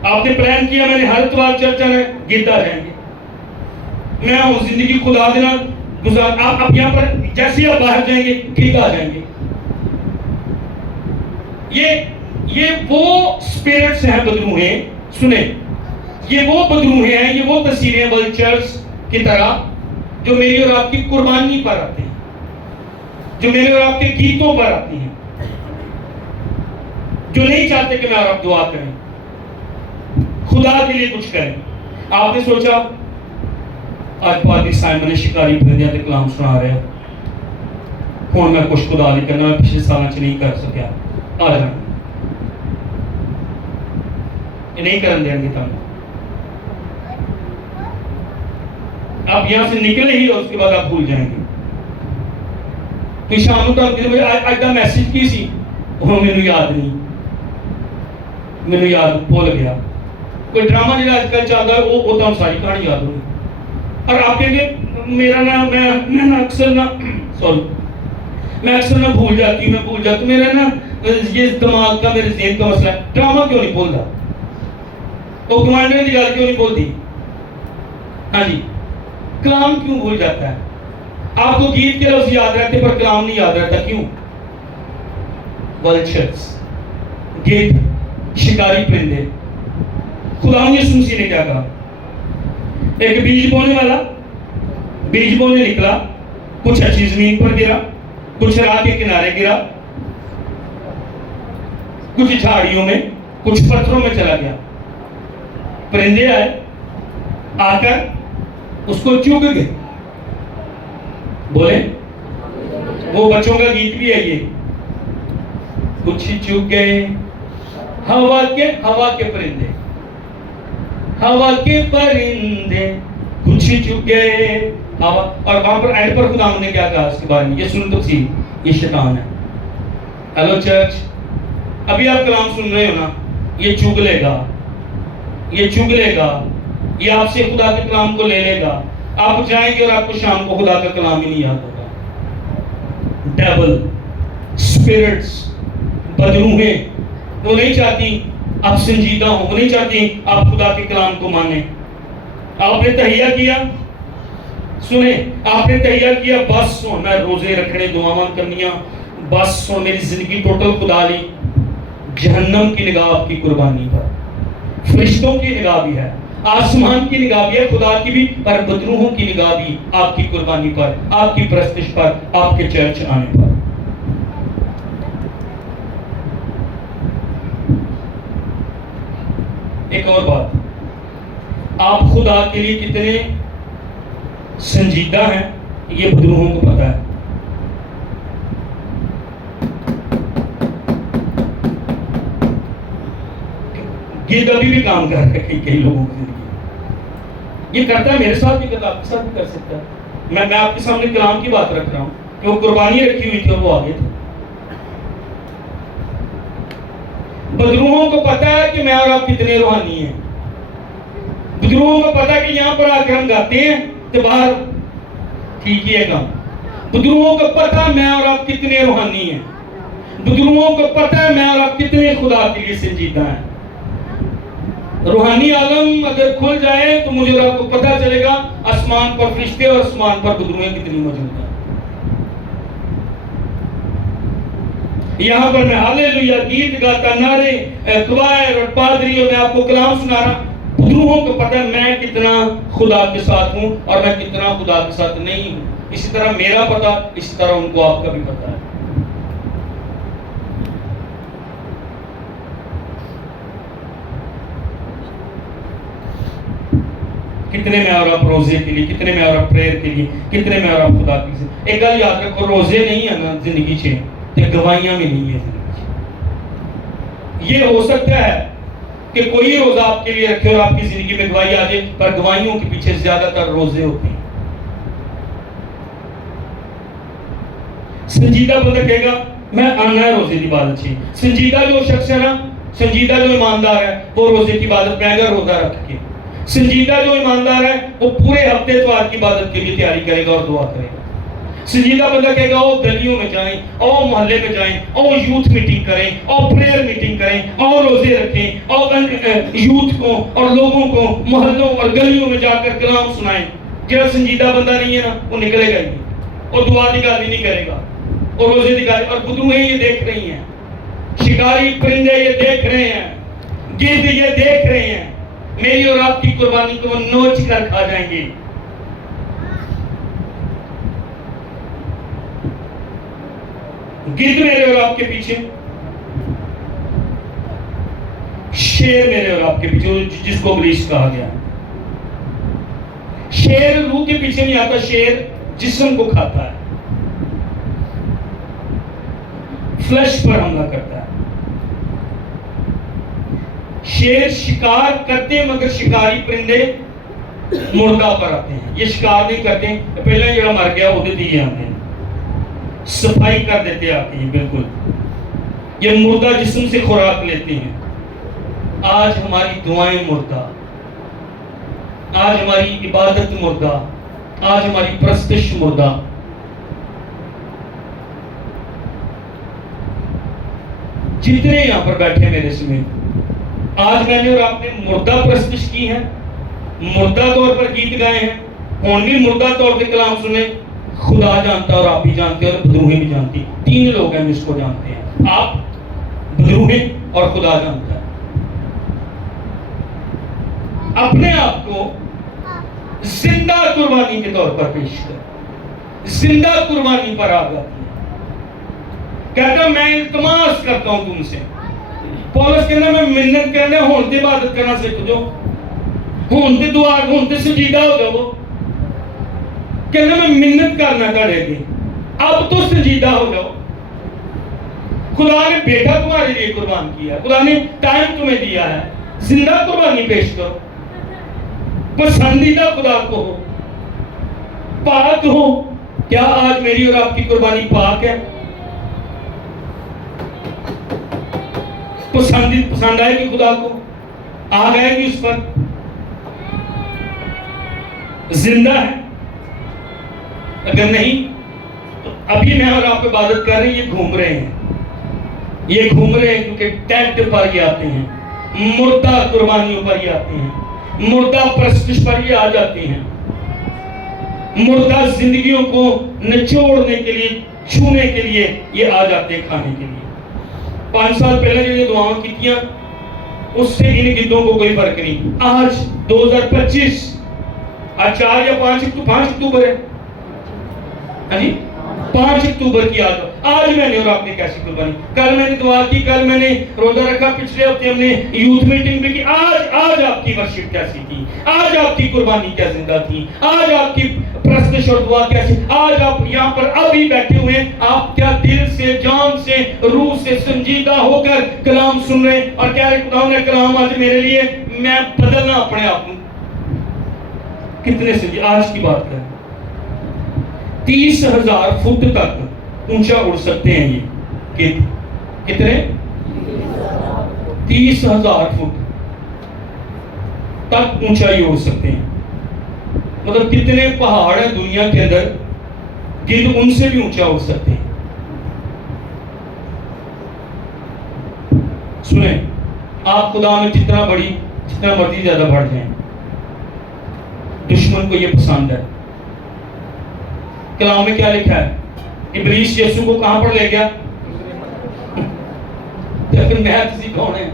آپ نے پلان کیا میں نے ہر اتوار چرچ آنا ہے، گدھ آ جائیں گے. میں ہوں زندگی خدا دینا گزار. آپ اب یہاں پر جیسے آپ باہر جائیں گے گدھ آ جائیں گے. یہ وہ اسپرٹس ہیں بدروہیں. سنیں، یہ وہ بدروہیں ہیں، یہ وہ تصویریں ولچرز کی طرح جو میری اور آپ کی قربانی پر آتے ہیں، جو میرے اور آپ کے گیتوں پر آتی ہیں، جو نہیں چاہتے کہ میں اور آپ دعا کریں، خدا کے لیے کچھ کریں. آپ نے سوچا آج پادری سائمن شکاری پرندیاں تے کلام سنا رہے ہوں میں کچھ خدا نہیں کرنا، میں پچھلے سالوں سے نہیں کر سکیا، آ جائیں یہ نہیں کرن دیں گے. تم آپ یہاں سے نکلے ہی اور اس کے بعد آپ بھول جائیں گے. کہ شام کو آج کا میسج کی سی وہ میرے یاد نہیں، میرے یاد بھول گیا. کوئی ڈرامہ جہاں آج کل چل رہا ہے وہ تو ساری کہانی یاد ہوگی. اور آپ کہیں گے میرا نام میں اکثر نہ بھول جاتی ہوں، میرا نا یہ دماغ کا میرے ذہن کا مسئلہ ہے. ڈرامہ کیوں نہیں بھولتا؟ تو کمانڈر کی گل کیوں نہیں بولتی؟ ہاں جی، کلام کیوں بھول جاتا ہے؟ آپ کو گیت کے لفظ یاد رہتے پر کلام نہیں یاد رہتا، کیوں؟ ولچرز، گدھ، شکاری پرندے. خدا یسوع مسیح نے کیا کہا؟ ایک بیج بونے والا بیج بونے نکلا، کچھ اچھی زمین پر گرا، کچھ راہ کے کنارے گرا، کچھ جھاڑیوں میں، کچھ پتھروں میں چلا گیا. پرندے آئے، آ کر اس کو چگ گئے. بولے، وہ بچوں کا گیت بھی ہے یہ. کچھ چگ گئے ہوا کے پرندے، ہوا کے پرندے کچھ چگ گئے ہوا. اور وہاں پر اینڈ پر خدا نے کیا کہا اس کے بارے میں؟ یہ سن تو سی، یہ شیطان ہے. ہیلو چرچ، ابھی آپ کلام سن رہے ہو نا، یہ چگ لے گا، یہ چگ لے گا، یہ آپ سے خدا کے کلام کو لے لے گا. آپ جائیں گے اور آپ کو شام کو خدا کا کلام ہی نہیں یاد ہوگا. ڈیول، اسپرٹس، بدروہیں، وہ نہیں چاہتی آپ سنجیدہ ہوں، وہ نہیں چاہتی آپ خدا کے کلام کو مانیں. آپ نے تہیہ کیا، سنیں، آپ نے تہیہ کیا بس میں روزے رکھنے، دعاواں کرنیاں، بس میری زندگی ٹوٹل خدا لی. جہنم کی نگاہ آپ کی قربانی پر، فرشتوں کی نگاہ بھی ہے، آسمان کی نگاہ بھی ہے، خدا کی بھی، پر بدروحوں کی نگاہ بھی آپ کی قربانی پر، آپ کی پرستش پر، آپ کے چرچ آنے پر. ایک اور بات، آپ خدا کے لیے کتنے سنجیدہ ہیں یہ بدروحوں کو پتا ہے. یہ کبھی بھی کام کر رہے ہیں کئی لوگوں کی زندگی. یہ کرتا ہے، میرے ساتھ بھی کرتا ہے، آپ کے ساتھ بھی کر سکتا ہے. میں آپ کے سامنے کلام کی بات رکھ رہا ہوں کہ وہ قربانی رکھی ہوئی تھی اور وہ آگے تھے. بدروحوں کو پتا ہے کہ میں اور آپ کتنے روحانی ہیں. بدروحوں کو پتا ہے کہ یہاں پر آ کر ہم گاتے ہیں تو باہر ٹھیک ہی ہے کام. بدروحوں کو پتا ہے میں اور آپ کتنے روحانی ہیں. بدروحوں کو پتا ہے میں اور آپ کتنے خدا کے لیے سنجیدہ ہیں. روحانی عالم اگر کھل جائے تو مجھے اور آپ کو پتہ چلے گا آسمان پر فرشتے اور آسمان پر بدروہیں کتنی موجود ہیں. یہاں پر میں ہالےلویا گیت گاتا، نعرے کوائر اور پادری اور میں آپ کو کلام سنا رہا. بدروحوں کو پتہ ہے میں کتنا خدا کے ساتھ ہوں اور میں کتنا خدا کے ساتھ نہیں ہوں. اسی طرح میرا پتہ، اسی طرح ان کو آپ کا بھی پتہ ہے. کتنے میں اور آپ روزے کے لیے، کتنے میں اور آپ پریئر کے لیے، کتنے میں اور آپ خدا کی سے ایک گل یاد رکھو، روزے نہیں ہے نا زندگی چ تے گواہیاں بھی نہیں ہے زندگی۔ یہ ہو سکتا ہے کہ کوئی روزہ آپ کے لیے رکھے اور آپ کی زندگی میں گواہی آ جائے، پر گواہیوں کے پیچھے زیادہ تر روزے ہوتے ہیں۔ سنجیدہ بندہ کہے گا میں آنا ہے روزے کی عبادت سے، سنجیدہ جو شخص ہے نا، سنجیدہ جو ایماندار ہے وہ روزے کی عبادت میں اگر روزہ رکھ کے، سنجیدہ جو ایماندار ہے وہ پورے ہفتے اتوار کی عبادت کے لیے تیاری کرے گا اور دعا کرے گا۔ سنجیدہ بندہ کہے گا او گلیوں میں جائیں، او محلے میں جائیں، او یوتھ میٹنگ کریں، او پریئر میٹنگ کریں، او روزے رکھیں، او یوتھ کو اور لوگوں کو محلوں اور گلیوں میں جا کر کلام سنائیں۔ جہاں سنجیدہ بندہ نہیں ہے نا وہ نکلے گا ہی نہیں، اور دعا کی گل نہیں کرے گا، اور روزے کی گل، اور بدروہیں یہ دیکھ رہی ہیں، شکاری پرندے یہ دیکھ رہے ہیں، گرد یہ دیکھ رہے ہیں، میری اور آپ کی قربانی کو وہ نوچ کر کھا جائیں گے۔ گرد میرے اور آپ کے پیچھے، شیر میرے اور آپ کے پیچھے، جس کو ابلیس کہا گیا۔ شیر روح کے پیچھے نہیں آتا، شیر جسم کو کھاتا ہے، فلیش پر حملہ کرتا ہے۔ شیر شکار کرتے ہیں مگر شکاری پرندے مردہ پر آتے ہیں، یہ شکار نہیں کرتے، پہلے جڑا مر گیا وہ دیے آتے ہیں، صفائی کر دیتے آتے ہیں، بالکل یہ مردہ جسم سے خوراک لیتے ہیں۔ آج ہماری دعائیں مردہ، آج ہماری عبادت مردہ، آج ہماری پرستش مردہ۔ جتنے یہاں پر بیٹھے میرے سمیت، آج میں نے اور آپ نے مردہ پرستش کی ہے، مردہ طور پر گیت گائے ہیں، ہون بھی مردہ طور پہ کلام سنے۔ خدا جانتا اور آپ بھی جانتے اور بدروہیں بھی جانتی، تین لوگ ہیں جس کو جانتے ہیں، آپ، بدروہیں اور خدا جانتا ہے۔ اپنے آپ کو زندہ قربانی کے طور پر پیش کر، زندہ قربانی پر آ جاتی ہے، کہتا ہوں میں التماس کرتا ہوں تم سے۔ پولس کہنا میں منت کرنا، ہونتے عبادت کرنا سیکھ جو، ہونتے دعا، ہونتے سجیدہ ہو جاؤ، کہنا میں منت کرنا تڑے گی، اب تو سجیدہ ہو جاؤ۔ خدا نے بیٹا تمہارے لیے قربان کیا، خدا نے ٹائم تمہیں دیا ہے، زندہ قربانی پیش کرو، پسندیدہ خدا کو ہو، پاک ہو۔ کیا آج میری اور آپ کی قربانی پاک ہے؟ پسند آئے گی خدا کو؟ آ گئے گی اس پر؟ زندہ ہے؟ اگر نہیں تو ابھی میں اور آپ عبادت کر رہے ہیں، یہ گھوم رہے ہیں، یہ گھوم رہے ہیں کیونکہ ٹیکٹ پر یہ آتے ہیں، مردہ قربانیوں پر یہ آتے ہیں، مردہ پرستش پر یہ آ جاتے ہیں، مردہ زندگیوں کو نچوڑنے کے لیے، چھونے کے لیے یہ آ جاتے ہیں، کھانے کے لیے۔ 5 سال پہلے جو یہ دعاؤں کی تھیں اس سے ان گدوں کو کوئی فرق نہیں۔ آج 2025 آج 4 یا 5 اکتوبر ہے، ہاں جی 5 اکتوبر کی آج میں نے اور آپ نے کیسی قربانی، کل میں نے دعا کی، کل میں نے روزہ رکھا، پچھلے ہفتے ہم نے یوتھ میٹنگ بھی کی۔ آج آپ کی ورشپ کیسی تھی، آج آپ کی قربانی کیا زندہ تھی، آج آپ کی پرستش اور دعا کیسی، آج آپ یہاں پر ابھی بیٹھے ہوئے ہیں، آپ کیا دل سے، جان سے، روح سے سنجیدہ ہو کر کلام سن رہے ہیں اور کہہ رہے خدا نے کلام آج میرے لیے، میں بدلنا اپنے آپ کو۔ کتنے سے آج کی بات کریں، 30,000 فٹ تک اونچا اڑ سکتے ہیں یہ، کتنے؟ 30,000 فٹ تک اونچائی اڑ سکتے ہیں۔ مطلب کتنے پہاڑ ہیں دنیا کے اندر، گرد ان سے بھی اونچا اڑ سکتے ہیں۔ سنیں، آپ خدا میں جتنا مرضی زیادہ بڑھ جائیں، دشمن کو یہ پسند ہے۔ کلام میں کیا لکھا ہے؟ ابلیس یسوع کو کہاں پر لے گیا؟ تو پھر محض کون ہے؟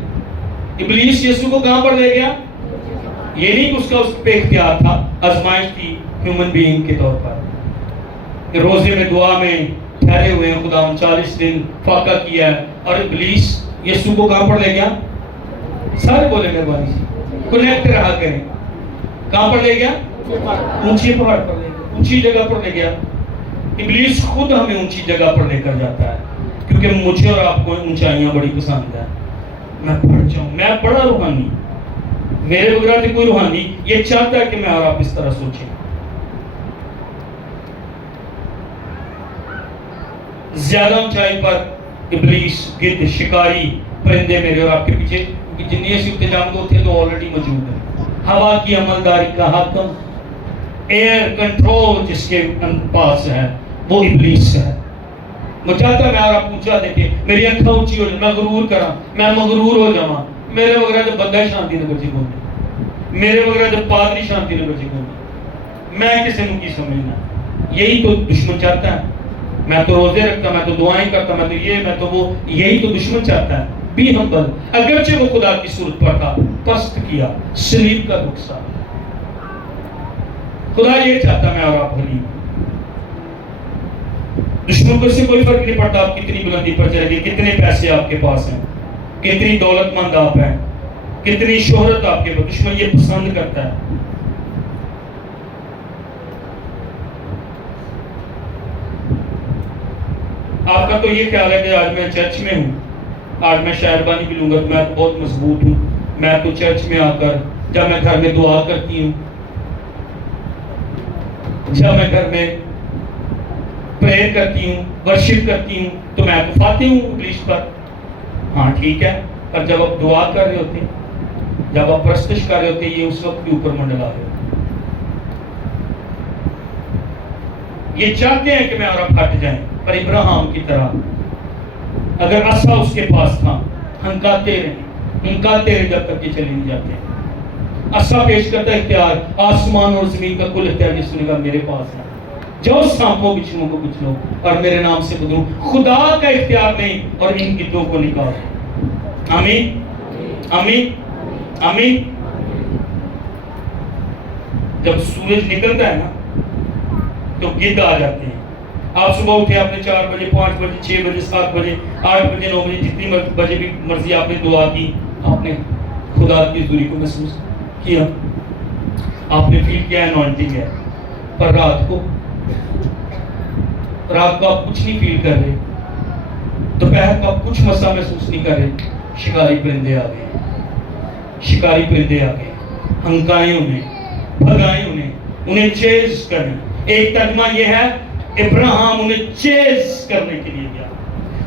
ابلیس یسوع کو کہاں پر لے گیا؟ یہ نہیں اس کا اس پہ اختیار تھا، آزمائش تھی ہیومن بینگ کے طور پر۔ روزے میں دعا میں ٹھہرے ہوئے ہیں، خدا 40 دن فاقہ کیا ہے، اور ابلیس یسوع کو کہاں پر لے گیا؟ سارے بولے مہربانی سے، کنیکٹ رہا کریں، کہاں پر لے گیا؟ اونچے پہاڑ پر لے گیا، اونچی جگہ پر لے گیا۔ ابلیس خود ہمیں اونچی جگہ پر لے کر جاتا ہے، کیونکہ مجھے اور آپ کو اونچائیاں بڑی پسند ہیں۔ میں بڑھ جاؤں، میں بڑا روحانی، میرے بغیر تو کوئی روحانی یہ چاہتا ہے کہ میں اور آپ اس طرح سوچیں۔ زیادہ اونچائی پر ابلیس، گدھ، شکاری، پرندے میرے اور آپ کے پیچھے، جنہیں ایسی انتظام کو تھے تو آلریڈی موجود ہیں۔ ہوا کی عملداری کا حاکم، ایئر کنٹرول جس کے پاس ہے وہ ابلیس ہے۔ وہ چاہتا ہے میں اور آپ اونچا دیکھیں، میری آنکھیں اونچی ہو جائیں، میں غرور کراں، میں مغرور ہو جاواں، میرے وغیرہ جو بندہ شانتی نگر جی گھومے، میرے وغیرہ جو پادری شانتی نگر جی گھومے، میں کسی نے کی سمجھنا۔ یہی تو دشمن چاہتا ہے۔ میں تو روزے رکھتا، میں تو دعائیں کرتا، میں تو یہ، میں تو وہ، یہی تو دشمن چاہتا ہے۔ بھی ہمبل، اگرچہ وہ خدا کی صورت پر تھا، پست کیا، سلیب کا رخسا۔ خدا یہ چاہتا میں اور آپ حلیم۔ دشمن کو اس سے کوئی فرق نہیں پڑتا آپ کتنی بلندی پر چلے گی، کتنے پیسے آپ کے پاس ہیں، کتنی دولت مند آپ ہیں، کتنی شہرت آپ کے پاس، دشمن یہ پسند کرتا ہے۔ آپ کا تو یہ خیال ہے کہ آج میں چرچ میں ہوں، آج میں شاعربانی بھی لوں گا، میں تو بہت مضبوط ہوں، میں تو چرچ میں آ کر جب میں گھر میں دعا کرتی ہوں، جب میں گھر میں پریئر کرتی ہوں، ورشپ کرتی ہوں، تو میں تو فاتح ہوں ابلیس پر۔ ہاں ٹھیک ہے، پر جب آپ دعا کر رہے ہوتے، جب آپ پرستش کر رہے ہوتے، یہ اس وقت بھی اوپر منڈلا رہے ہوتے۔ یہ چاہتے ہیں کہ میں اور آپ ہٹ جائیں، پر ابراہیم کی طرح اگر عصا اس کے پاس تھا، ہنکاتے رہے جب تک یہ چلے نہیں جاتے۔ عصا پیش کرتا اختیار، آسمان اور زمین کا کل اختیار جس نے کہا میرے پاس ہے، جو سانپوں بچھوؤں کو کچھ لو اور میرے نام سے بدلو۔ خدا کا اختیار نہیں اور ان گدھوں کو نکال۔ آمین آمین آمین۔ جب سورج نکلتا ہے نا تو گدھ آ جاتے ہیں۔ آپ صبح اٹھے، آپ نے 4 بجے، 5 بجے، 6 بجے، 7 بجے، 8 بجے، 9 بجے، جتنی بجے بھی مرضی آپ نے دعا کی، آپ نے خدا کی حضوری کو محسوس کیا، آپ نے فیل کیا انوائنٹنگ ہے۔ پر رات کو آپ کچھ نہیں فیل کر رہے، دوپہر کو آپ کچھ مسا محسوس نہیں کر رہے، شکاری پرندے آ گئے، شکاری پرندے آ گئے، ہنکائیں انہیں، بھگائیں انہیں چیز کریں۔ ایک ترجمہ یہ ہے ابراہیم انہیں چیز کرنے کے لیے گیا۔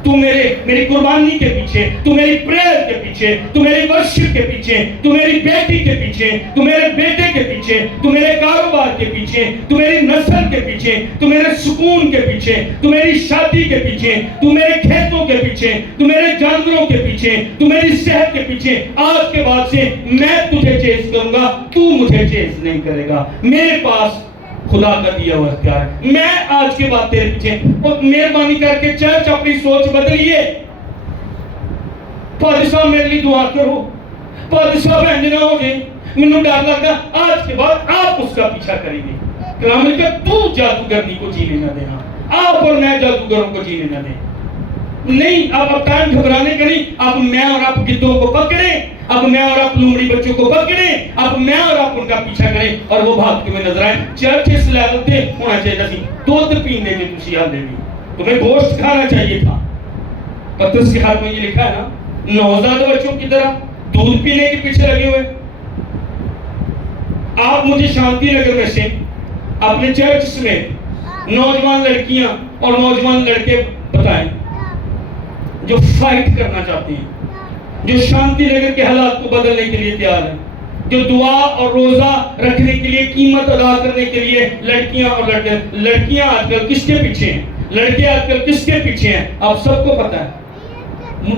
تو میری قربانی کے پیچھے، تو میری پریئر کے پیچھے، تو میری ورشپ کے پیچھے، تو میری بیٹی کے پیچھے، تو میرے بیٹے کے پیچھے، تو میرے کاروبار کے پیچھے، تو میری نسل کے پیچھے، تو میرے سکون کے پیچھے، تو میری شادی کے پیچھے، تو میرے کھیتوں کے پیچھے، تو میرے جانوروں کے پیچھے، تو میری صحت کے پیچھے، آج کے بعد سے میں تجھے چیز کروں گا، تو مجھے چیز نہیں کرے گا۔ میرے پاس خدا کا دیا ہوا اختیار ہے، میں آج کے بعد تیرے پیچھے۔ اور مہربانی کر کے چرچ اپنی سوچ بدلیے۔ پادری صاحب میرے لیے دعا کرو، پادری صاحب انج نہ ہو جائے، مجھے ڈر لگتا، آج کے بعد آپ اس کا پیچھا کریں گے۔ کلام لکھا تو جادوگرنی کو جینے نہ دینا، آپ اور میں جادوگروں کو جینے نہ دیں۔ نہیں، اب ٹائم گھبرانے کا نہیں، اب میں اور آپ گدھوں کو پکڑیں، اب میں اور آپ لومڑی بچوں کو پکڑیں، اب میں اور آپ ان کا پیچھا کریں اور وہ بھاگتے ہوئے نظر آئیں۔ چرچ اس لیول پہ ہونا چاہیے تھی، دودھ پینے کے تسی حال دے دی، تمہیں گوشت کھانا چاہیے تھا۔ پترس کے ہاتھ میں یہ لکھا ہے نا، نوزائیدہ بچوں کی طرح دودھ پینے کے پیچھے لگے ہوئے۔ آپ مجھے شانتی نگر میں سے اپنے چرچ میں نوجوان لڑکیاں اور نوجوان لڑکے بتائیں جو فائٹ کرنا چاہتے ہیں، جو شانتی نگر کے حالات کو بدلنے کے لیے تیار ہیں، جو دعا اور روزہ رکھنے کے لیے، قیمت ادا کرنے کے لیے لڑکیاں اور لڑکے۔ لڑکیاں آج کل کس کے پیچھے ہیں، لڑکے آج کل کس کے پیچھے ہیں، آپ سب کو پتا ہے۔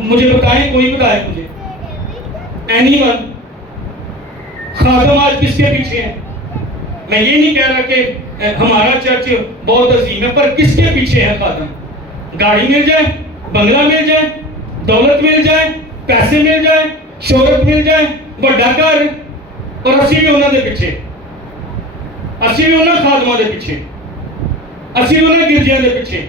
مجھے بتائیں، کوئی بتائے مجھے، اینی ون؟ خادم آج کس کے پیچھے ہیں؟ میں یہ نہیں کہہ رہا کہ ہمارا چرچ بہت عظیم ہے، پر کس کے پیچھے ہے خادم؟ گاڑی مل جائے، بنگلہ مل جائے، دولت مل جائے، پیسے مل جائے، شہرت مل جائے، بڑا گھر، اور اسی بھی انہوں دے پیچھے، اسی بھی انہوں خادموں دے پیچھے، اسی بھی انہوں گرجیاں دے پیچھے۔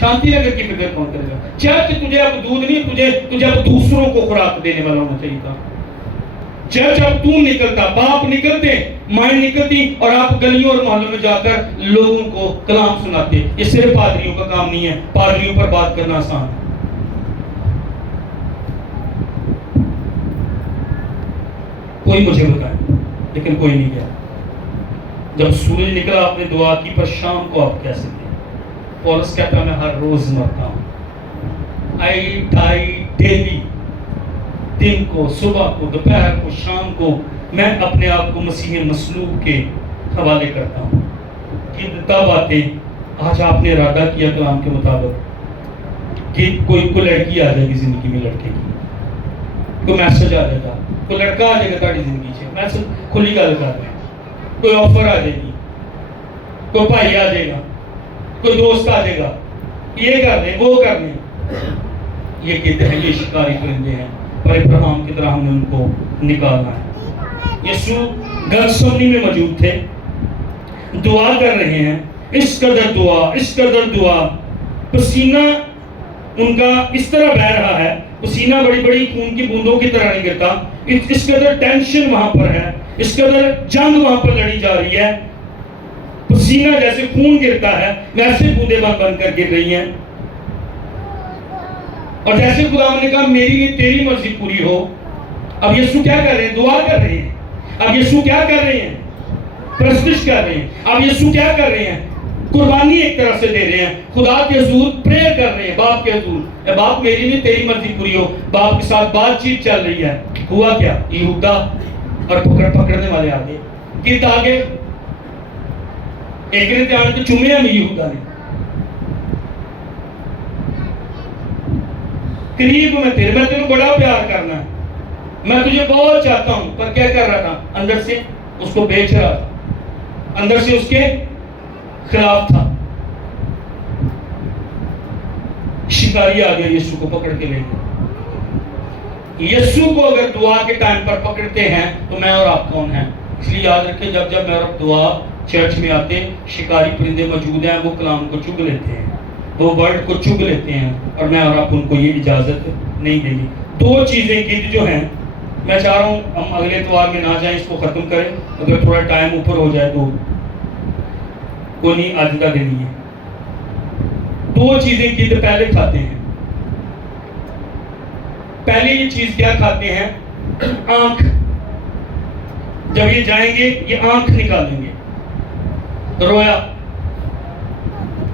شانتی نگر کی فکر کون کرے گا؟ چرچ تجھے اب دودھ نہیں، تجھے اب دوسروں کو خوراک دینے والا ہونا چاہیے تھا۔ چرچ اب تو نکلتا، باپ نکلتے، مائیں نکلتی اور آپ گلیوں اور محلوں میں جا کر لوگوں کو کلام سناتے. یہ صرف پادریوں کا کام نہیں ہے، پادریوں پر بات کرنا آسان ہے. کوئی مجھے بتائے، لیکن کوئی نہیں گیا. جب سورج نکلا آپ نے دعا کی، پر شام کو آپ کیسے تھے؟ پولس کہتا ہے میں ہر روز مرتا ہوں. I die daily. دن کو، صبح کو، دوپہر کو، شام کو میں اپنے آپ کو مسیح مصلوب کے حوالے کرتا ہوں. کہ تب آتے آج آپ نے ارادہ کیا کلام کے مطابق کہ کوئی لڑکی آ جائے گی زندگی میں، لڑکے کی کوئی میسج آ جائے گا، کوئی لڑکا آ جائے گا تاری زندگی سے. میسج کھلی گل کر رہے ہیں. کوئی آفر آ جائے گی، کوئی بھائی آ جائے گا، کوئی دوست آ جائے گا، یہ کر لیں وہ کر لیں. یہ کہتے ہیں یہ شکاری پرندے ہیں، پر ابراہیم کی طرح ہم نے ان کو نکالنا ہے. یسوع گتسمنی میں موجود تھے، دعا کر رہے ہیں. اس قدر دعا، اس قدر دعا، پسینہ ان کا اس طرح بہ رہا ہے، پسینہ بڑی بڑی خون کی بوندوں کی طرح نہیں گرتا. اس قدر ٹینشن وہاں پر ہے، اس قدر جنگ وہاں پر لڑی جا رہی ہے. پسینہ جیسے خون گرتا ہے ویسے بوندیں بن بن کر گر رہی ہیں. اور جیسے خدا نے کہا میری لیے تیری مرضی پوری ہو. اب یسوع کیا کر رہے ہیں؟ دعا کر رہے ہیں. اب یسوع کیا کر رہے ہیں؟ پرستش کر رہے ہیں. اب یسوع کیا کر رہے ہیں؟ قربانی ایک طرح سے دے رہے ہیں. خدا کے حضور پریئر کر رہے ہیں، باپ کے حضور، اے باپ میری لیے تیری مرضی پوری ہو. باپ کے ساتھ بات چیت چل رہی ہے. ہوا کیا؟ یہودا اور پکڑنے والے آگے، کت آگے؟ ایک نے آنے تو چومے ہمیں یہودا نے. قریب میں تیرے، میں تیرے بڑا پیار کرنا ہے، میں تجھے بہت چاہتا ہوں. پر کیا کر رہا تھا؟ اندر سے اس کو بیچ رہا تھا، اندر سے اس کے خلاف تھا. شکاری آ گیا، یسوع کو پکڑ کے لے گیا. یسوع کو اگر دعا کے ٹائم پر پکڑتے ہیں تو میں اور آپ کون ہیں؟ اس لیے یاد رکھیں جب میں اور آپ دعا چرچ میں آتے، شکاری پرندے موجود ہیں، وہ کلام کو چگ لیتے ہیں، وہ ورڈ کو چگ لیتے ہیں، اور میں اور آپ ان کو یہ اجازت نہیں دیں گے. دو چیزیں گد جو ہیں، میں چاہ رہا ہوں ہم اگلے اتوار میں نہ جائیں، اس کو ختم کریں. اگر تھوڑا ٹائم اوپر ہو جائے تو کوئی نہیں، آج کا دن ہی ہے. دو چیزیں گد پہلے کھاتے ہیں. پہلی یہ چیز کیا کھاتے ہیں؟ آنکھ. جب یہ جائیں گے یہ آنکھ نکالیں گے. رویا،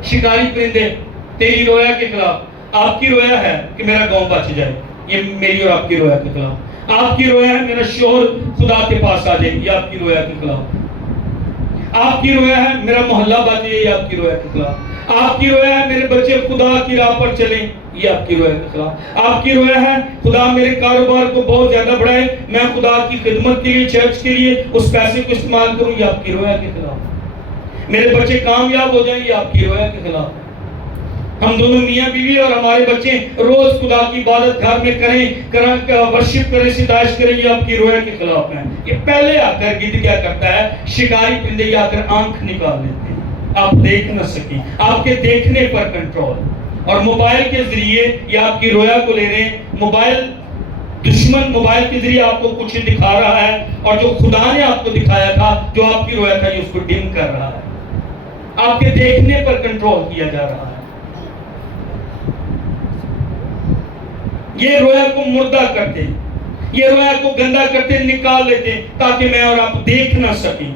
شکاری پرندے تیری رویا کے خلاف. آپ کی رویا ہے کہ میرا گاؤں بچ جائے، یہ میری اور آپ کی رویا کے خلاف. آپ کی رویا ہے میرا شوہر خدا کے پاس آ جائے، یہ آپ کی رویا کے خلاف. آپ کی رویا ہے میرا محلہ بچ جائے، یہ آپ کی رویا کے خلاف. آپ کی رویا ہے میرے بچے خدا کی راہ پر چلیں، یہ آپ کی رویا کے خلاف. آپ کی رویا ہے خدا میرے کاروبار کو بہت زیادہ بڑھائے، میں خدا کی خدمت کے لیے، چرچ کے لیے اس پیسے کو استعمال کروں، یہ آپ کی رویا کے خلاف. میرے بچے کامیاب ہو جائیں، یہ آپ کی رویا کے خلاف. ہم دونوں میاں بیوی اور ہمارے بچے روز خدا کی عبادت گھر میں کریں، ورشپ کریں، ستائش کریں، یہ آپ کی رویا کے خلاف ہیں. یہ پہلے آ کر گدھ کیا کرتا ہے؟ شکاری پرندے یہ آ کر آنکھ نکال لیتے ہیں، آپ دیکھ نہ سکیں، آپ کے دیکھنے پر کنٹرول. اور موبائل کے ذریعے یہ آپ کی رویا کو لے رہے ہیں. موبائل دشمن موبائل کے ذریعے آپ کو کچھ دکھا رہا ہے، اور جو خدا نے آپ کو دکھایا تھا، جو آپ کی رویا تھا، یہ اس کو ڈم کر رہا ہے. آپ کے دیکھنے پر کنٹرول کیا جا رہا ہے. یہ رویا کو مردہ کرتے، یہ رویا کو گندا کرتے، نکال لیتے تاکہ میں اور آپ دیکھ نہ سکیں.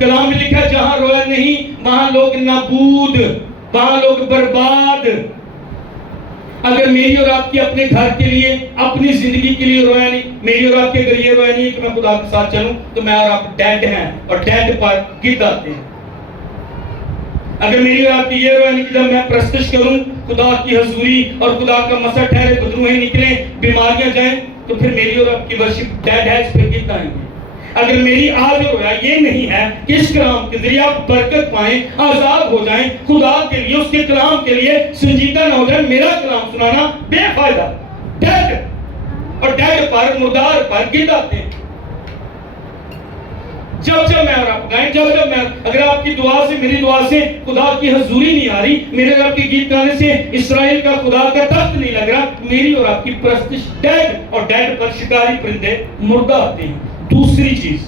کلام میں لکھا جہاں رویا نہیں وہاں لوگ نابود، وہاں لوگ برباد. اگر میری اور آپ کی اپنے گھر کے لیے، اپنی زندگی کے لیے رویا نہیں، میری اور آپ کے اگر یہ رویا نہیں ہے کہ میں خدا کے ساتھ چلوں، تو میں اور آپ ڈیڈ ہیں، اور ڈیڈ پر گرد آتے ہیں. اگر میری اور آپ کی یہ رویا نہیں کہ جب میں پرستش کروں، خدا کی حضوری اور خدا کا مسا ٹھہرے، بدروہیں نکلیں، بیماریاں جائیں، تو پھر میری اور آپ کی ورشپ ڈیڈ ہے، اس پہ گرد آئیں گے. اگر میری آج رویا یہ نہیں ہے کہ اس کلام کے ذریعے آپ برکت پائیں، آزاد ہو جائیں، خدا کے لیے، اس کے کلام کے لیے سنجیدہ نہ ہو جائیں، میرا کلام سنانا بے فائدہ. ڈیڈ، اور ڈیڈ پر، مردار پر گرد آتے ہیں. جب میں اور آپ گائیں، جب میں، اگر آپ کی دعا سے، میری دعا سے خدا کی حضوری نہیں آ رہی، میرے اور آپ کی گیت گانے سے اسرائیل کا خدا کا تخت نہیں لگ رہا، میری اور آپ کی پرستش ڈیڈ، اور ڈیڈ پر شکاری پرندے مردہ آتے ہیں. دوسری چیز،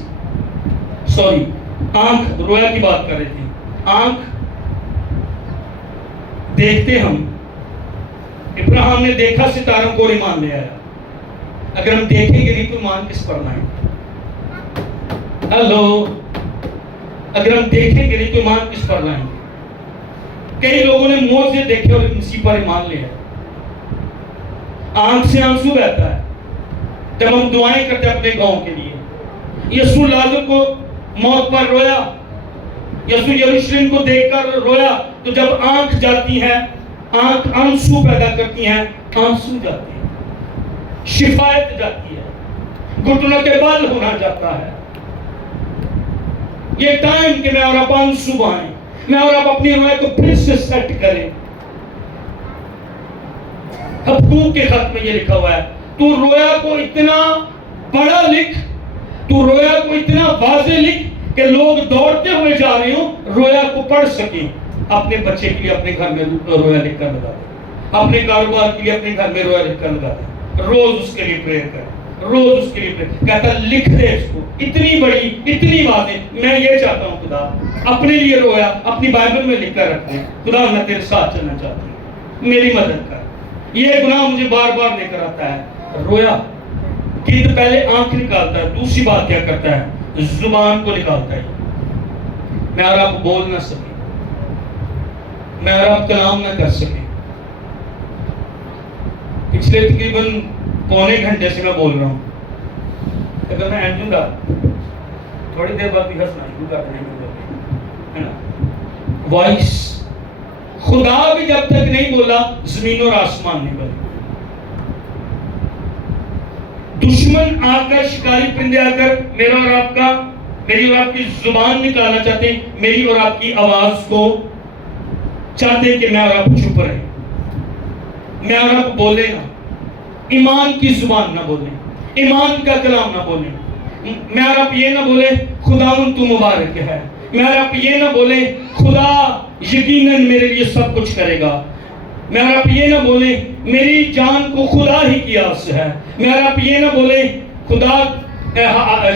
سوری، آنکھ، رویا کی بات کر رہے تھے. آنکھ دیکھتے ہم، ابراہیم نے دیکھا ستاروں کو اور ایمان لے آیا. اگر ہم دیکھیں گے نہیں تو ایمان کس پر لائیں؟ ہلو، اگر ہم دیکھیں گے نہیں تو ایمان کس پر لائیں گے؟ کئی لوگوں نے موجزے دیکھے اور اسی پر ایمان لے آئے. آنکھ سے آنسو بہتا ہے جب ہم دعائیں کرتے ہیں اپنے گاؤں کے لیے. یسوع لازر کو موت پر رویا، یسوع یروشلم کو دیکھ کر رویا. تو جب آنکھ جاتی ہے، آنکھ آنسو پیدا کرتی ہیں، آنسو جاتی ہے، شفایت جاتی ہے، گھٹنوں کے بل ہونا جاتا ہے. یہ ٹائم کہ میں اور آپ آنسو بہائیں، میں اور آپ اپنی رویا کو پھر سے سیٹ کریں. حبقوق کے خط میں یہ لکھا ہوا ہے، تو رویا کو اتنا بڑا لکھ، تو رویا کو اتنا واضح لکھ کہ لوگ دوڑتے ہوئے جا رہے ہوں رویا کو پڑھ سکیں. اپنے بچے کے لیے اپنے گھر میں رویا لکھ کر لگا دیں، اپنے کاروبار کے لیے اپنے گھر میں رویا لکھ کر لگا دیں. روز اس کے لیے پریئر کریں، روز اس کے لیے پریئر. کہتا لکھ دے اس کو، اتنی بڑی، اتنی واضح. میں یہ چاہتا ہوں خدا اپنے لیے رویا اپنی بائبل میں لکھ کر رکھیں. خدا میں تیرے ساتھ چلنا چاہتی ہوں، میری مدد کر. یہ گناہ مجھے بار بار لے کر آتا ہے. رویا گرد پہلے آنکھ نکالتا ہے، دوسری بات کیا کرتا ہے؟ زبان کو نکالتا ہے. میں اور آپ بول نہ سکیں، میں اور آپ کلام نہ کر سکیں. پچھلے تقریباً پونے گھنٹے سے میں بول رہا ہوں. اگر میں اینڈوں گا تھوڑی دیر بعد بھی ہنسنا شروع کر دیں گے، وائس خدا بھی جب تک نہیں بولا زمین اور آسمان نہیں بنے. دشمن آ کر، شکاری پرندے آ کر میرا اور آپ کا، میری اور آپ کی زبان نکالنا چاہتے ہیں، میری اور آپ کی آواز کو چاہتے ہیں کہ میں اور آپ چپ رہے، میں اور آپ بولے نا، ایمان کی زبان نہ بولیں، ایمان کا کلام نہ بولیں. میں اور آپ یہ نہ بولے خداوند تو مبارک ہے. میں اور آپ یہ نہ بولے خدا یقیناً میرے لیے سب کچھ کرے گا. میں اور آپ یہ نہ بولے میری جان کو خدا ہی کی آس ہے. میں اور آپ یہ نہ بولے خدا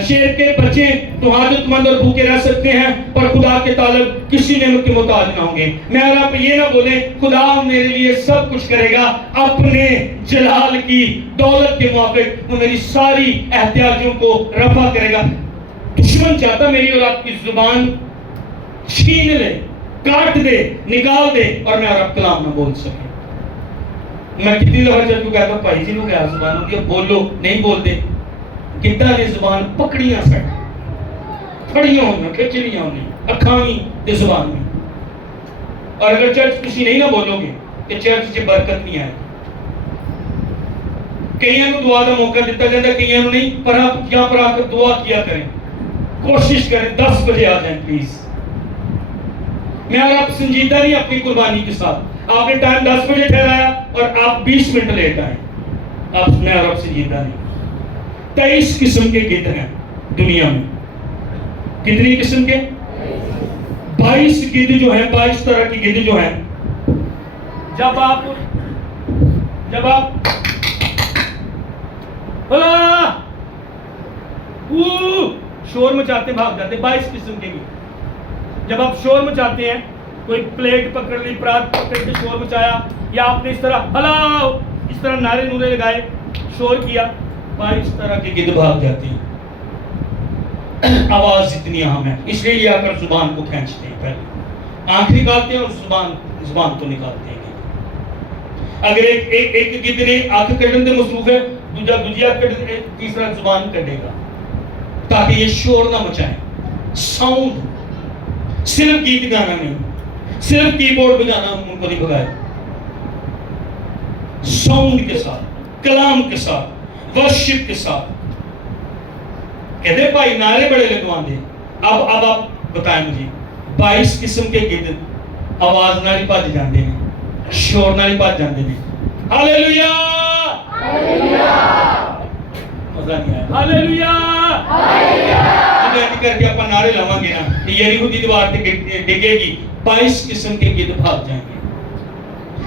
شیر کے بچے تو حاجت مند اور بھوکے رہ سکتے ہیں پر خدا کے طالب کسی نعمت کے محتاج نہ ہوں گے. میں اور آپ یہ نہ بولے خدا میرے لیے سب کچھ کرے گا، اپنے جلال کی دولت کے موافق وہ میری ساری احتیاجوں کو رفع کرے گا. دشمن چاہتا میری اور آپ کی زبان چھین لے، کاٹ دے، نکال دے اور میں اور آپ کلام نہ بول سکے. میں کتنی دفعہ چل کو کہتا ہوں بھائی جی نے کہا زبان ہوتی ہے بولو، نہیں بولتے. کتا نے زبان پکڑیاں سڑ پڑیاں ہونا، کھچڑیاں ہونے، اکھامی دے زبان میں. اور اگر چرچ کسی نہیں نہ بولو گے کہ چرچ سے برکت نہیں آئے. کئیوں کو دعا کا موقع دیتا جاتا ہے، کئیوں کو نہیں. پر آپ یہاں پر آ کر دعا کیا کریں، کوشش کریں 10 بجے آ جائیں پلیز. میں اور آپ سنجیدہ نہیں اپنی قربانی کے ساتھ. آپ نے ٹائم 10 بجے ٹھہرایا اور آپ 20 منٹ لیٹ آئے. آپ میں اور آپ سنجیدہ نہیں. 23 قسم کے گدھ ہیں دنیا میں. کتنی قسم کے؟ 22 گدھ جو ہیں، 22 طرح کی گدھ جو ہیں. جب آپ شور مچاتے بھاگ جاتے. 22 قسم کے گدھ. جب آپ شور مچاتے ہیں، کوئی پلیٹ پکڑ لی، پرات پکڑ کے شور مچایا، یا آپ نے اس طرح ہلاؤ، اس طرح نعرے نورے لگائے، شور کیا، 22 طرح کے گدھ بھاگ جاتے ہیں. آواز اتنی اہم ہے، اس لیے یہ آ کر زبان کو کھینچتے ہیں. پہلے آنکھ نکالتے ہیں اور زبان کو نکالتے ہیں. اگر ایک گدھ نے آنکھ کڈن سے مصروف ہے، دوجا تیسرا زبان کڈے گا تاکہ یہ شور نہ مچائیں. ساؤنڈ، صرف گیت گانا نہیں، صرف کی بورڈ بجانا ان کو نہیں بگائے. ساؤنڈ کے ساتھ، کلام کے ساتھ، ورشپ کے ساتھ. کہتے بھائی نعرے بڑے لگوان دے. اب آپ بتائیں مجھے 22 قسم کے گدھ آواز نالی پاج جاندے ہیں، شور نالی پاج جاندے ہیں. ہاللیلویا، مزہ نہیں آیا. ہاللیلویا، کر کے اپنا نعرے لواں گے نا، یریحو دی دیوار تے ڈگے گی. 22 قسم کے گدھ بھاگ جائیں گے.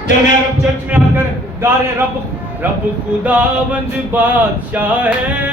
جب میں عرب چرچ میں آ کر گا رہے رب خداوند بادشاہ ہے،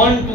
1 to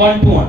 1 to 1,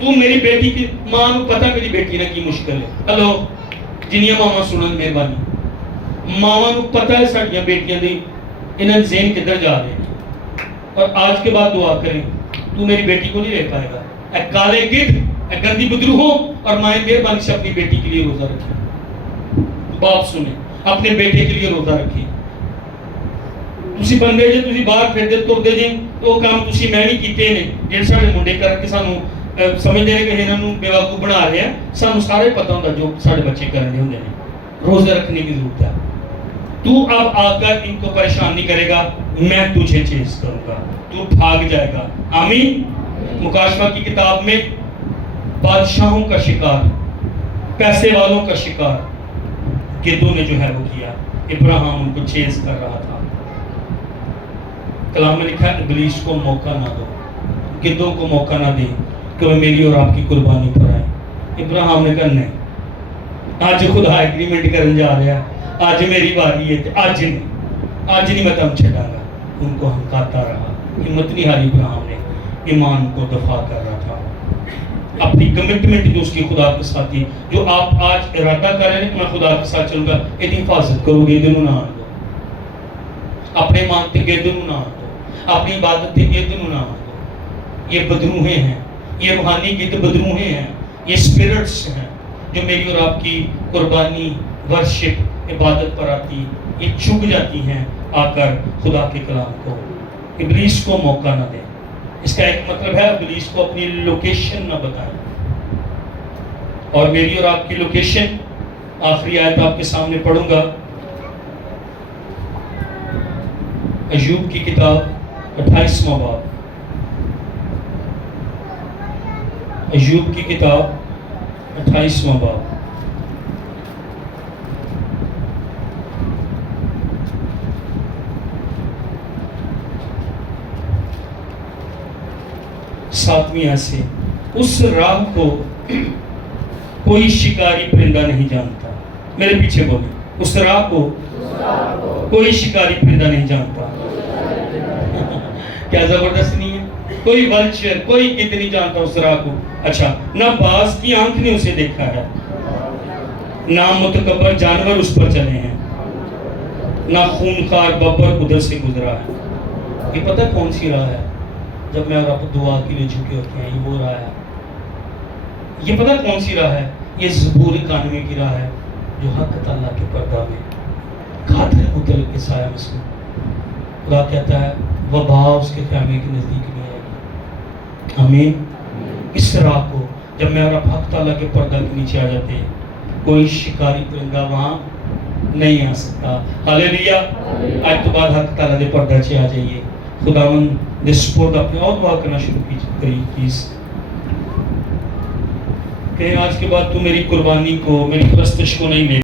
تو میری بیٹی کی ماں نو پتہ میری بیٹی نے کی مشکل ہے. ہلو جنیاں ماما سنن مہربانی, ماما نو پتہ ہے ساڈیاں بیٹیاں دی انہاں ذہن کدھر جا رہے ہیں, اور آج کے بعد دعا کریں تو میری بیٹی کو نہیں رہ پائے گا. اے کالے گدھ, اے گندی بدروہوں, اور مائیں مہربانی سے اپنی بیٹی کے لیے روزہ رکھیں. باپ سنیں, اپنے بیٹے کے لیے روزہ رکھیں. تسی بندے جے تسی باہر پھردے تردے جے تو وہ کام تسی میں نہیں کیتے نے جڑے ساڈے منڈے کر کے سانو سمجھدے نے کہ انہاں نوں بیوقوف بنا رہے ہیں. سانو سارے پتہ ہوندا جو ساڈے بچے کرنے ہوندے نے. روزے رکھنے کی ضرورت ہے. تو اب آ کر ان کو پریشان نہیں کرے گا, میں تجھے چیز کروں گا, تو بھاگ جائے گا. آمین. مکاشفہ کی کتاب میں بادشاہوں کا شکار, پیسے والوں کا شکار گدوں نے جو ہے وہ کیا. ابراہیم ان کو چیز کر رہا تھا. کلام میں لکھا ہے ابلیس کو موقع نہ دو, گدوں کو موقع نہ دیں کہ وہ میری اور آپ کی قربانی پر آئے. ابراہیم نے کہا نہیں, آج خدا ایگریمنٹ کرنے جا رہا ہے, آج میری باری ہے, آج نہیں میں تم چھڑا گا. ان کو ہمکاتا رہا, ہمت نہیں ہاری. ابراہیم نے ایمان کو دفاع کر رہا تھا, اپنی کمٹمنٹ جو اس کی خدا کے ساتھ تھی. جو آپ آج ارادہ کر رہے ہیں کہ میں خدا کے ساتھ چلوں گا, یہ حفاظت کرو گے, دنوں نہ آن دو, اپنے مانتے گے دنوں نہ آن دو, اپنی عبادت کے دنوں نہ آن دو. یہ بدروہیں ہیں, یہ روحانی گد بدروہیں ہیں, یہ اسپرٹس ہیں جو میری اور آپ کی قربانی ورشپ عبادت پر آتی, یہ چگ جاتی ہیں آ کر خدا کے کلام کو. ابلیس کو موقع نہ دیں. اس کا ایک مطلب ہے ابلیس کو اپنی لوکیشن نہ بتائیں. اور میری اور آپ کی لوکیشن, آخری آیت آپ کے سامنے پڑھوں گا, ایوب کی کتاب 28واں باب. ایوب کی کتاب 28واں باب. ساتویں آیت سے, اس راہ کو کوئی شکاری پرندہ نہیں جانتا. میرے پیچھے بولیں, اس راہ کو کوئی شکاری پرندہ نہیں جانتا. کیا زبردست نہیں ہے؟ کوئی ولچر, کوئی گدھ نہیں جانتا اس راہ کو. اچھا, نہ باز کی آنکھ نے اسے دیکھا ہے, نہ متکبر جانور اس پر چلے ہیں, نہ خونخوار ببر ادھر سے گزرا ہے. یہ پتہ کون سی راہ ہے؟ جب میں اور آپ دعا کے لیے جھکے ہوتے ہیں, یہ وہ راہ ہے. یہ پتہ کون سی راہ ہے؟ یہ زبور 91 کی راہ ہے, جو حق تعالیٰ کے پردہ میں قادر مطلق کے سایہ میں سن. خدا کہتا ہے وبا اس کے خیمے کے نزدیک نہیں آئے گی. آمین. اس راہ کو جب میں اور آپ حق تعالیٰ کے پردہ کے نیچے آ جاتے ہیں, کوئی شکاری پرندہ وہاں نہیں آ سکتا. ہاللیلویا. آج تو بعد حق تعالیٰ کے پردہ سے آ جائیے. خداوند دے سپورٹ اپنے اور دعا کرنا شروع کری پلیز. کہ آج کے بعد تو میری قربانی کو, میری پرستش کو نہیں لے